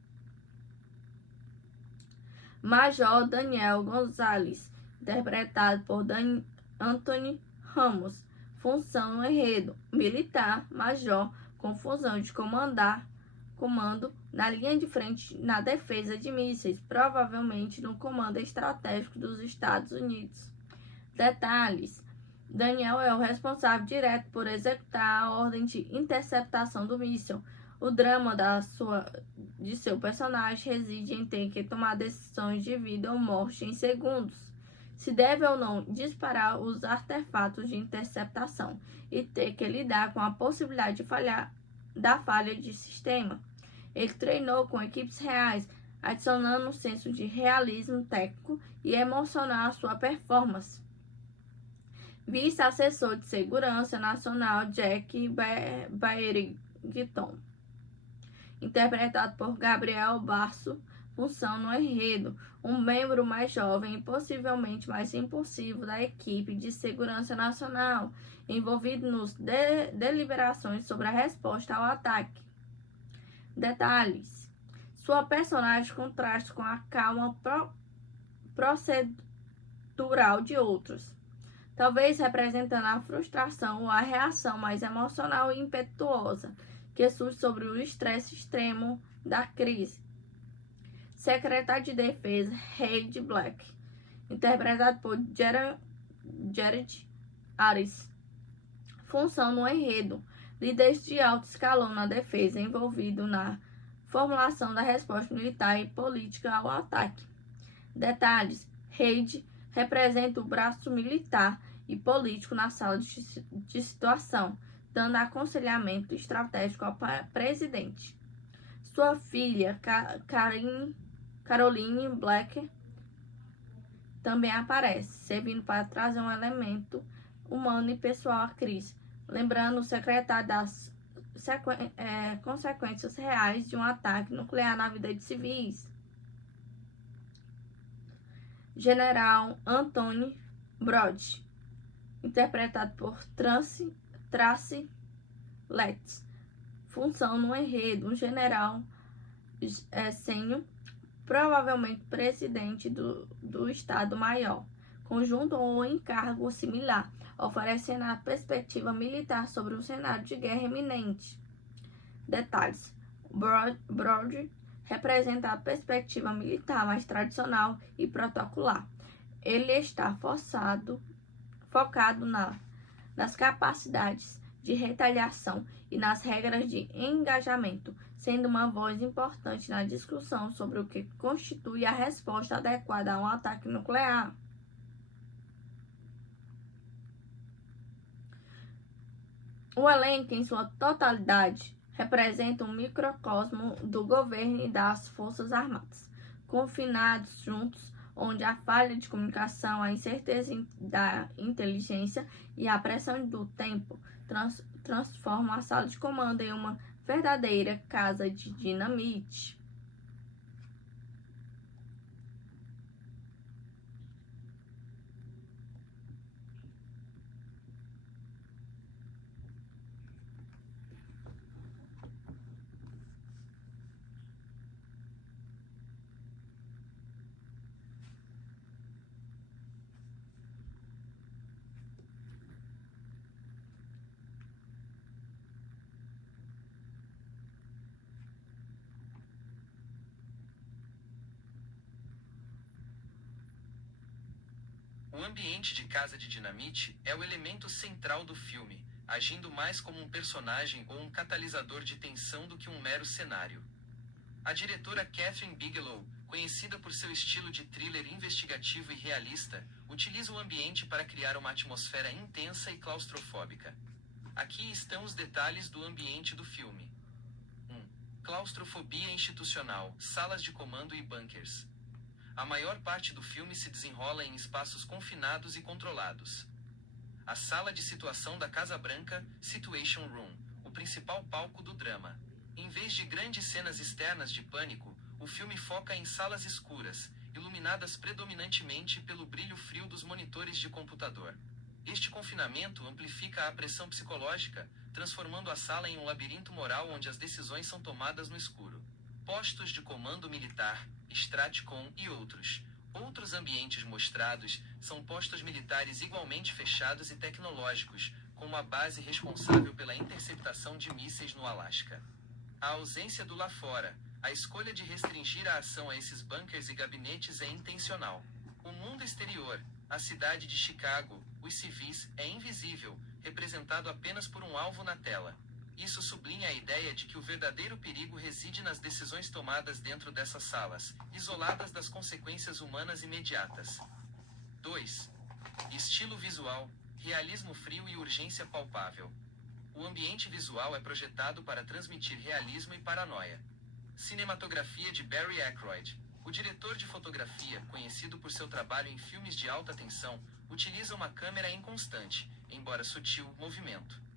Major Daniel Gonzalez, interpretado por Anthony Ramos. Função no enredo: militar, major, com função de comando na linha de frente na defesa de mísseis, provavelmente no comando estratégico dos Estados Unidos. Detalhes: Daniel é o responsável direto por executar a ordem de interceptação do míssil. O drama de seu personagem reside em ter que tomar decisões de vida ou morte em segundos. Se deve ou não disparar os artefatos de interceptação e ter que lidar com a possibilidade da falha de sistema. Ele treinou com equipes reais, adicionando um senso de realismo técnico e emocional à sua performance. Vice-assessor de Segurança Nacional Jack Barrington, interpretado por Gabriel Barço. Função no enredo: um membro mais jovem e possivelmente mais impulsivo da equipe de segurança nacional, envolvido nas deliberações sobre a resposta ao ataque. Detalhes: sua personagem contrasta com a calma procedural de outros, talvez representando a frustração ou a reação mais emocional e impetuosa que surge sobre o estresse extremo da crise. Secretário de Defesa Reid Black, interpretado por Jared Harris. Função no enredo: líderes de alto escalão na defesa envolvido na formulação da resposta militar e política ao ataque. Detalhes: Reid representa o braço militar e político na sala de situação, dando aconselhamento estratégico ao presidente. Sua filha, Caroline Black, também aparece, servindo para trazer um elemento humano e pessoal à crise, lembrando o secretário das consequências reais de um ataque nuclear na vida de civis. General Anthony Brody, interpretado por Tracy Letts. Função no enredo: um general sênior, provavelmente presidente do Estado-Maior, conjunto ou encargo similar, oferecendo a perspectiva militar sobre um cenário de guerra iminente. Detalhes: Brody representa a perspectiva militar mais tradicional e protocolar. Ele está focado nas capacidades de retaliação e nas regras de engajamento, sendo uma voz importante na discussão sobre o que constitui a resposta adequada a um ataque nuclear. O elenco, em sua totalidade, representa um microcosmo do governo e das Forças Armadas, confinados juntos, onde a falha de comunicação, a incerteza da inteligência e a pressão do tempo transformam a sala de comando em uma verdadeira casa de dinamite. O ambiente de Casa de Dinamite é o elemento central do filme, agindo mais como um personagem ou um catalisador de tensão do que um mero cenário. A diretora Kathryn Bigelow, conhecida por seu estilo de thriller investigativo e realista, utiliza o ambiente para criar uma atmosfera intensa e claustrofóbica. Aqui estão os detalhes do ambiente do filme. 1. Claustrofobia institucional, salas de comando e bunkers. A maior parte do filme se desenrola em espaços confinados e controlados. A sala de situação da Casa Branca, Situation Room, o principal palco do drama. Em vez de grandes cenas externas de pânico, o filme foca em salas escuras, iluminadas predominantemente pelo brilho frio dos monitores de computador. Este confinamento amplifica a pressão psicológica, transformando a sala em um labirinto moral onde as decisões são tomadas no escuro. Postos de comando militar, Stratcom e outros. Outros ambientes mostrados são postos militares igualmente fechados e tecnológicos, como a base responsável pela interceptação de mísseis no Alasca. A ausência do lá fora, a escolha de restringir a ação a esses bunkers e gabinetes é intencional. O mundo exterior, a cidade de Chicago, os civis, é invisível, representado apenas por um alvo na tela. Isso sublinha a ideia de que o verdadeiro perigo reside nas decisões tomadas dentro dessas salas, isoladas das consequências humanas imediatas. 2. Estilo visual, realismo frio e urgência palpável. O ambiente visual é projetado para transmitir realismo e paranoia. Cinematografia de Barry Ackroyd. O diretor de fotografia, conhecido por seu trabalho em filmes de alta tensão, utiliza uma câmera em constante, embora sutil, movimento.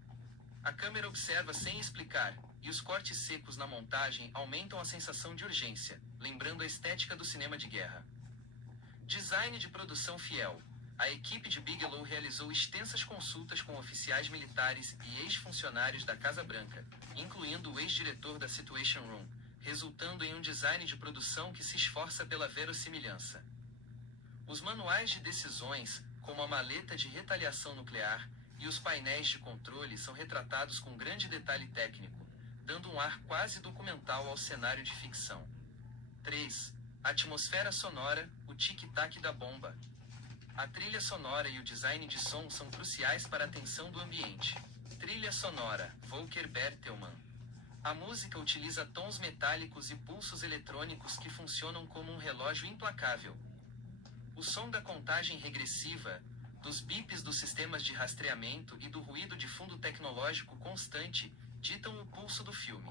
A câmera observa sem explicar, e os cortes secos na montagem aumentam a sensação de urgência, lembrando a estética do cinema de guerra. Design de produção fiel. A equipe de Bigelow realizou extensas consultas com oficiais militares e ex-funcionários da Casa Branca, incluindo o ex-diretor da Situation Room, resultando em um design de produção que se esforça pela verossimilhança. Os manuais de decisões, como a maleta de retaliação nuclear, e os painéis de controle são retratados com grande detalhe técnico, dando um ar quase documental ao cenário de ficção. 3. Atmosfera sonora, o tic-tac da bomba. A trilha sonora e o design de som são cruciais para a tensão do ambiente. Trilha sonora, Volker Bertelmann. A música utiliza tons metálicos e pulsos eletrônicos que funcionam como um relógio implacável. O som da contagem regressiva, dos bips dos sistemas de rastreamento e do ruído de fundo tecnológico constante, ditam o pulso do filme.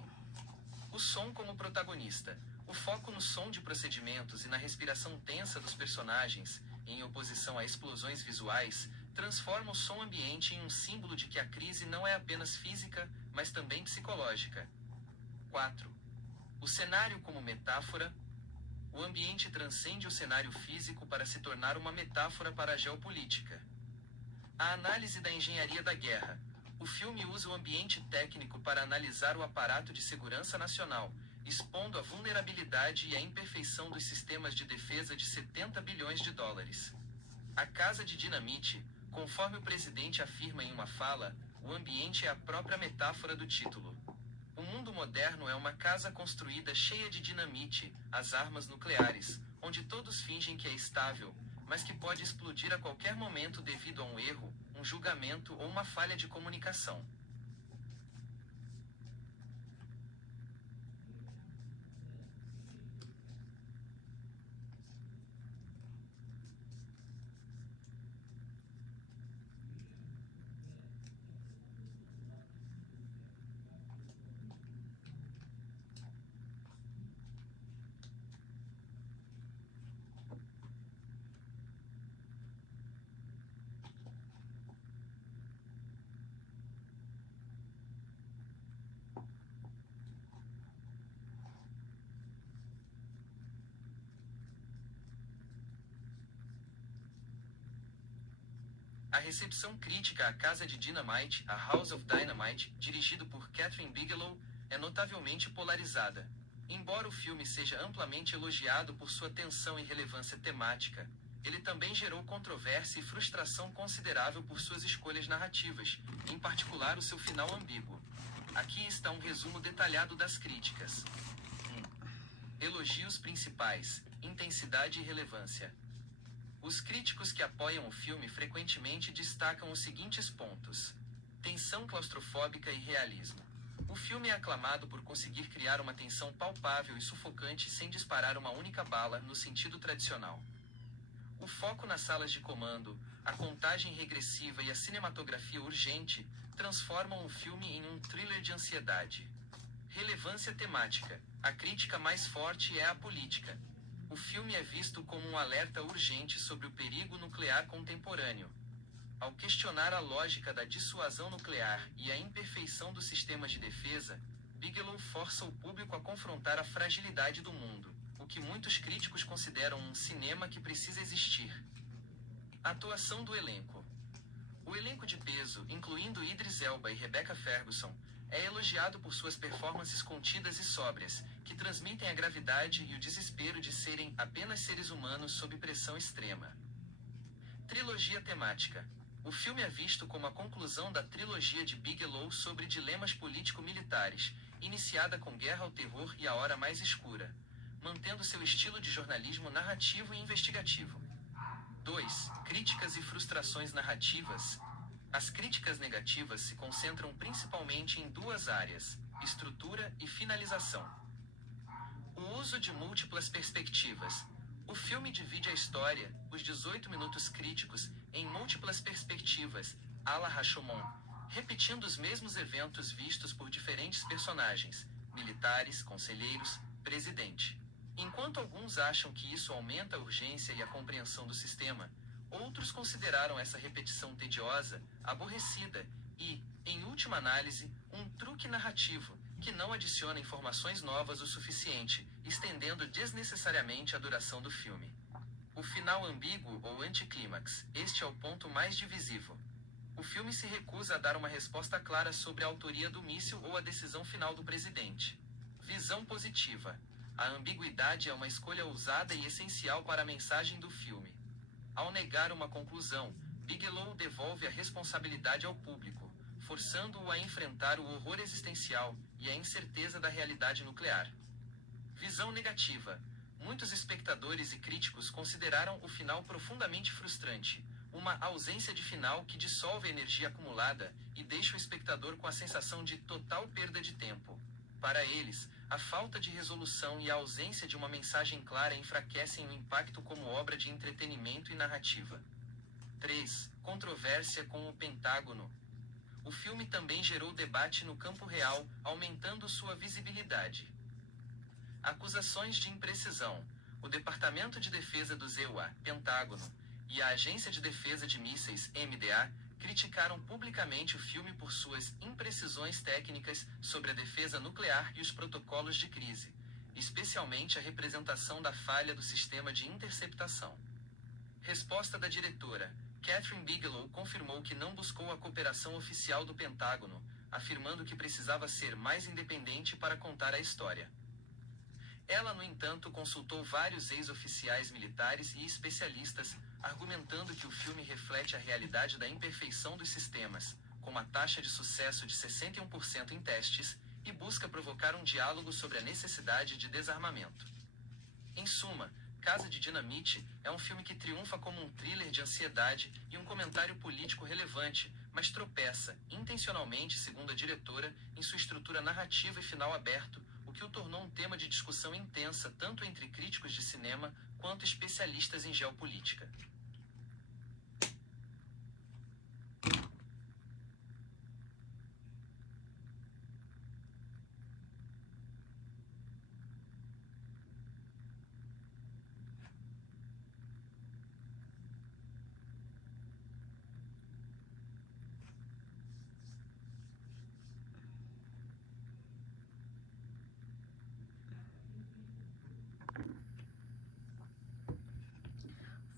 O som como protagonista. O foco no som de procedimentos e na respiração tensa dos personagens, em oposição a explosões visuais, transforma o som ambiente em um símbolo de que a crise não é apenas física, mas também psicológica. 4. O cenário como metáfora. O ambiente transcende o cenário físico para se tornar uma metáfora para a geopolítica. A análise da engenharia da guerra. O filme usa o ambiente técnico para analisar o aparato de segurança nacional, expondo a vulnerabilidade e a imperfeição dos sistemas de defesa de 70 bilhões de dólares. A Casa de Dinamite, conforme o presidente afirma em uma fala, o ambiente é a própria metáfora do título. O mundo moderno é uma casa construída cheia de dinamite, as armas nucleares, onde todos fingem que é estável, mas que pode explodir a qualquer momento devido a um erro, um julgamento ou uma falha de comunicação. A recepção crítica à Casa de Dynamite, a House of Dynamite, dirigido por Kathryn Bigelow, é notavelmente polarizada. Embora o filme seja amplamente elogiado por sua tensão e relevância temática, ele também gerou controvérsia e frustração considerável por suas escolhas narrativas, em particular o seu final ambíguo. Aqui está um resumo detalhado das críticas. 1. Elogios principais: intensidade e relevância. Os críticos que apoiam o filme frequentemente destacam os seguintes pontos: tensão claustrofóbica e realismo. O filme é aclamado por conseguir criar uma tensão palpável e sufocante sem disparar uma única bala, no sentido tradicional. O foco nas salas de comando, a contagem regressiva e a cinematografia urgente transformam o filme em um thriller de ansiedade. Relevância temática. A crítica mais forte é a política. O filme é visto como um alerta urgente sobre o perigo nuclear contemporâneo. Ao questionar a lógica da dissuasão nuclear e a imperfeição dos sistemas de defesa, Bigelow força o público a confrontar a fragilidade do mundo, o que muitos críticos consideram um cinema que precisa existir. Atuação do elenco. O elenco de peso, incluindo Idris Elba e Rebecca Ferguson, é elogiado por suas performances contidas e sóbrias, que transmitem a gravidade e o desespero de serem apenas seres humanos sob pressão extrema. Trilogia temática. O filme é visto como a conclusão da trilogia de Bigelow sobre dilemas político-militares, iniciada com Guerra ao Terror e A Hora Mais Escura, mantendo seu estilo de jornalismo narrativo e investigativo. 2. Críticas e frustrações narrativas. As críticas negativas se concentram principalmente em duas áreas: estrutura e finalização. O uso de múltiplas perspectivas. O filme divide a história, os 18 minutos críticos, em múltiplas perspectivas, à la Rashomon, repetindo os mesmos eventos vistos por diferentes personagens, militares, conselheiros, presidente. Enquanto alguns acham que isso aumenta a urgência e a compreensão do sistema, outros consideraram essa repetição tediosa, aborrecida e, em última análise, um truque narrativo, que não adiciona informações novas o suficiente, estendendo desnecessariamente a duração do filme. O final ambíguo ou anticlímax, este é o ponto mais divisivo. O filme se recusa a dar uma resposta clara sobre a autoria do míssil ou a decisão final do presidente. Visão positiva. A ambiguidade é uma escolha ousada e essencial para a mensagem do filme. Ao negar uma conclusão, Bigelow devolve a responsabilidade ao público, forçando-o a enfrentar o horror existencial e a incerteza da realidade nuclear. Visão negativa. Muitos espectadores e críticos consideraram o final profundamente frustrante, uma ausência de final que dissolve a energia acumulada e deixa o espectador com a sensação de total perda de tempo. Para eles, a falta de resolução e a ausência de uma mensagem clara enfraquecem o impacto como obra de entretenimento e narrativa. 3. Controvérsia com o Pentágono. O filme também gerou debate no campo real, aumentando sua visibilidade. Acusações de imprecisão. O Departamento de Defesa do ZEUA, Pentágono, e a Agência de Defesa de Mísseis, MDA, criticaram publicamente o filme por suas imprecisões técnicas sobre a defesa nuclear e os protocolos de crise, especialmente a representação da falha do sistema de interceptação. Resposta da diretora. Kathryn Bigelow confirmou que não buscou a cooperação oficial do Pentágono, afirmando que precisava ser mais independente para contar a história. Ela, no entanto, consultou vários ex-oficiais militares e especialistas, argumentando que o filme reflete a realidade da imperfeição dos sistemas, com uma taxa de sucesso de 61% em testes, e busca provocar um diálogo sobre a necessidade de desarmamento. Em suma, Casa de Dinamite é um filme que triunfa como um thriller de ansiedade e um comentário político relevante, mas tropeça, intencionalmente, segundo a diretora, em sua estrutura narrativa e final aberto, o que o tornou um tema de discussão intensa tanto entre críticos de cinema quanto especialistas em geopolítica.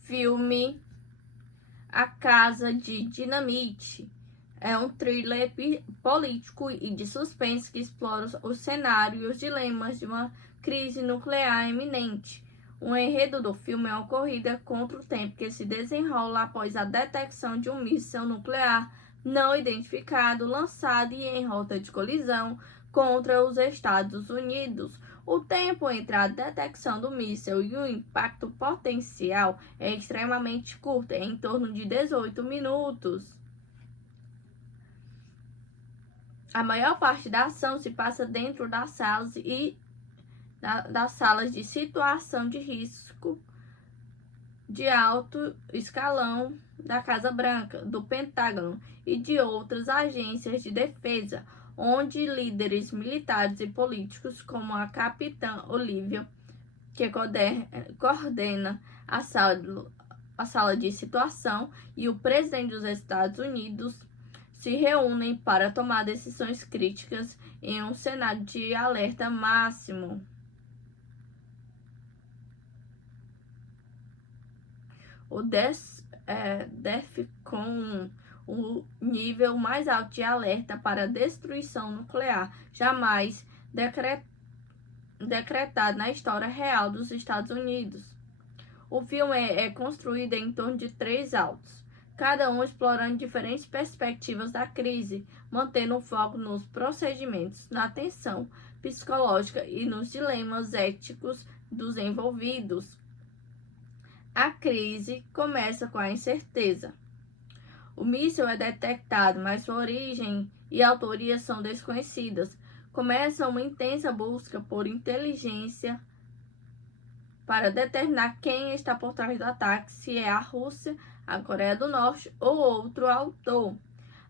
Filme A Casa de Dinamite é um thriller político e de suspense que explora o cenário e os dilemas de uma crise nuclear iminente. O enredo do filme é uma corrida contra o tempo que se desenrola após a detecção de um míssil nuclear não identificado lançado e em rota de colisão contra os Estados Unidos. O tempo entre a detecção do míssil e o impacto potencial é extremamente curto, em torno de 18 minutos. A maior parte da ação se passa dentro das salas das salas de situação de risco de alto escalão da Casa Branca, do Pentágono e de outras agências de defesa, onde líderes militares e políticos, como a capitã Olivia, que coordena a sala de situação, e o presidente dos Estados Unidos, se reúnem para tomar decisões críticas em um cenário de alerta máximo. O DEFCON, o nível mais alto de alerta para destruição nuclear jamais decretado na história real dos Estados Unidos. O filme é construído em torno de 3 atos, cada um explorando diferentes perspectivas da crise, mantendo o foco nos procedimentos, na tensão psicológica e nos dilemas éticos dos envolvidos. A crise começa com a incerteza. O míssil é detectado, mas sua origem e autoria são desconhecidas. Começa uma intensa busca por inteligência para determinar quem está por trás do ataque, se é a Rússia, a Coreia do Norte ou outro autor.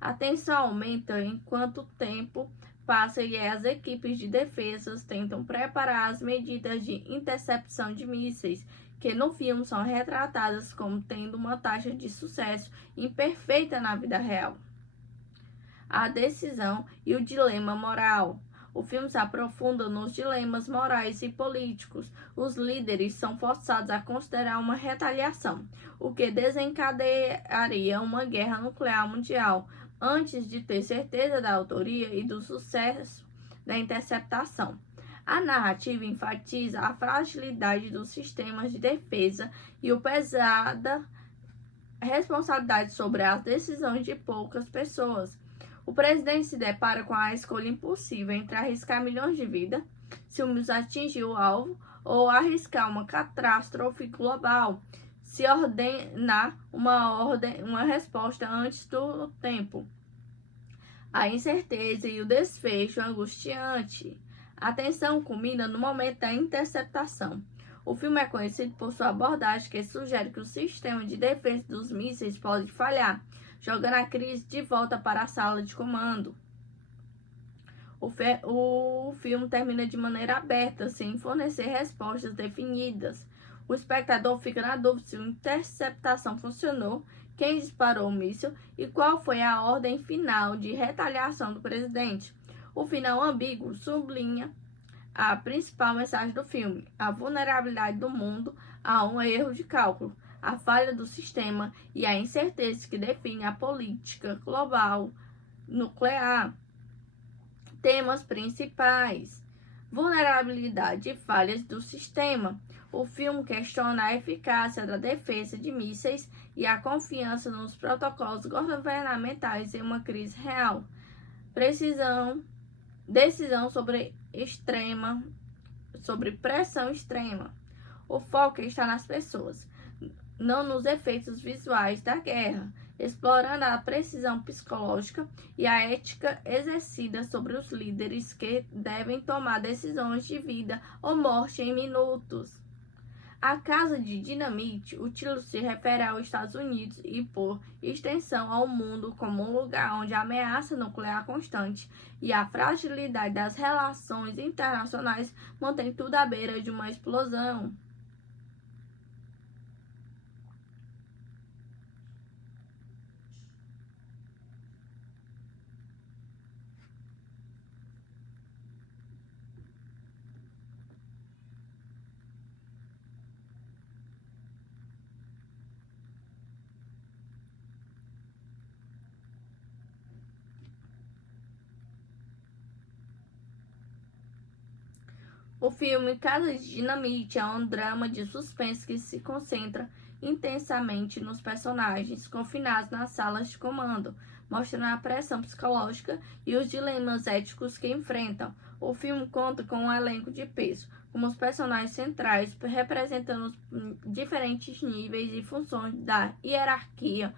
A tensão aumenta enquanto o tempo passa e as equipes de defesa tentam preparar as medidas de interceptação de mísseis, que no filme são retratadas como tendo uma taxa de sucesso imperfeita na vida real. A decisão e o dilema moral. O filme se aprofunda nos dilemas morais e políticos. Os líderes são forçados a considerar uma retaliação, o que desencadearia uma guerra nuclear mundial, antes de ter certeza da autoria e do sucesso da interceptação. A narrativa enfatiza a fragilidade dos sistemas de defesa e a pesada responsabilidade sobre as decisões de poucas pessoas. O presidente se depara com a escolha impossível entre arriscar milhões de vidas, se o míssil atingir o alvo, ou arriscar uma catástrofe global, se ordenar uma resposta antes do tempo. A incerteza e o desfecho angustiante. A tensão culmina no momento da interceptação. O filme é conhecido por sua abordagem que sugere que o sistema de defesa dos mísseis pode falhar, jogando a crise de volta para a sala de comando. O filme termina de maneira aberta, sem fornecer respostas definidas. O espectador fica na dúvida se a interceptação funcionou, quem disparou o míssil e qual foi a ordem final de retaliação do presidente. O final ambíguo sublinha a principal mensagem do filme: a vulnerabilidade do mundo a um erro de cálculo, a falha do sistema e a incerteza que define a política global nuclear. Temas principais: vulnerabilidade e falhas do sistema. O filme questiona a eficácia da defesa de mísseis e a confiança nos protocolos governamentais em uma crise real. Precisão decisão sobre pressão extrema. O foco está nas pessoas, não nos efeitos visuais da guerra, explorando a precisão psicológica e a ética exercida sobre os líderes que devem tomar decisões de vida ou morte em minutos. A Casa de Dinamite, o título se refere aos Estados Unidos e, por extensão, ao mundo como um lugar onde a ameaça nuclear constante e a fragilidade das relações internacionais mantém tudo à beira de uma explosão. O filme Casa de Dinamite é um drama de suspense que se concentra intensamente nos personagens confinados nas salas de comando, mostrando a pressão psicológica e os dilemas éticos que enfrentam. O filme conta com um elenco de peso, como os personagens centrais representando os diferentes níveis e funções da hierarquia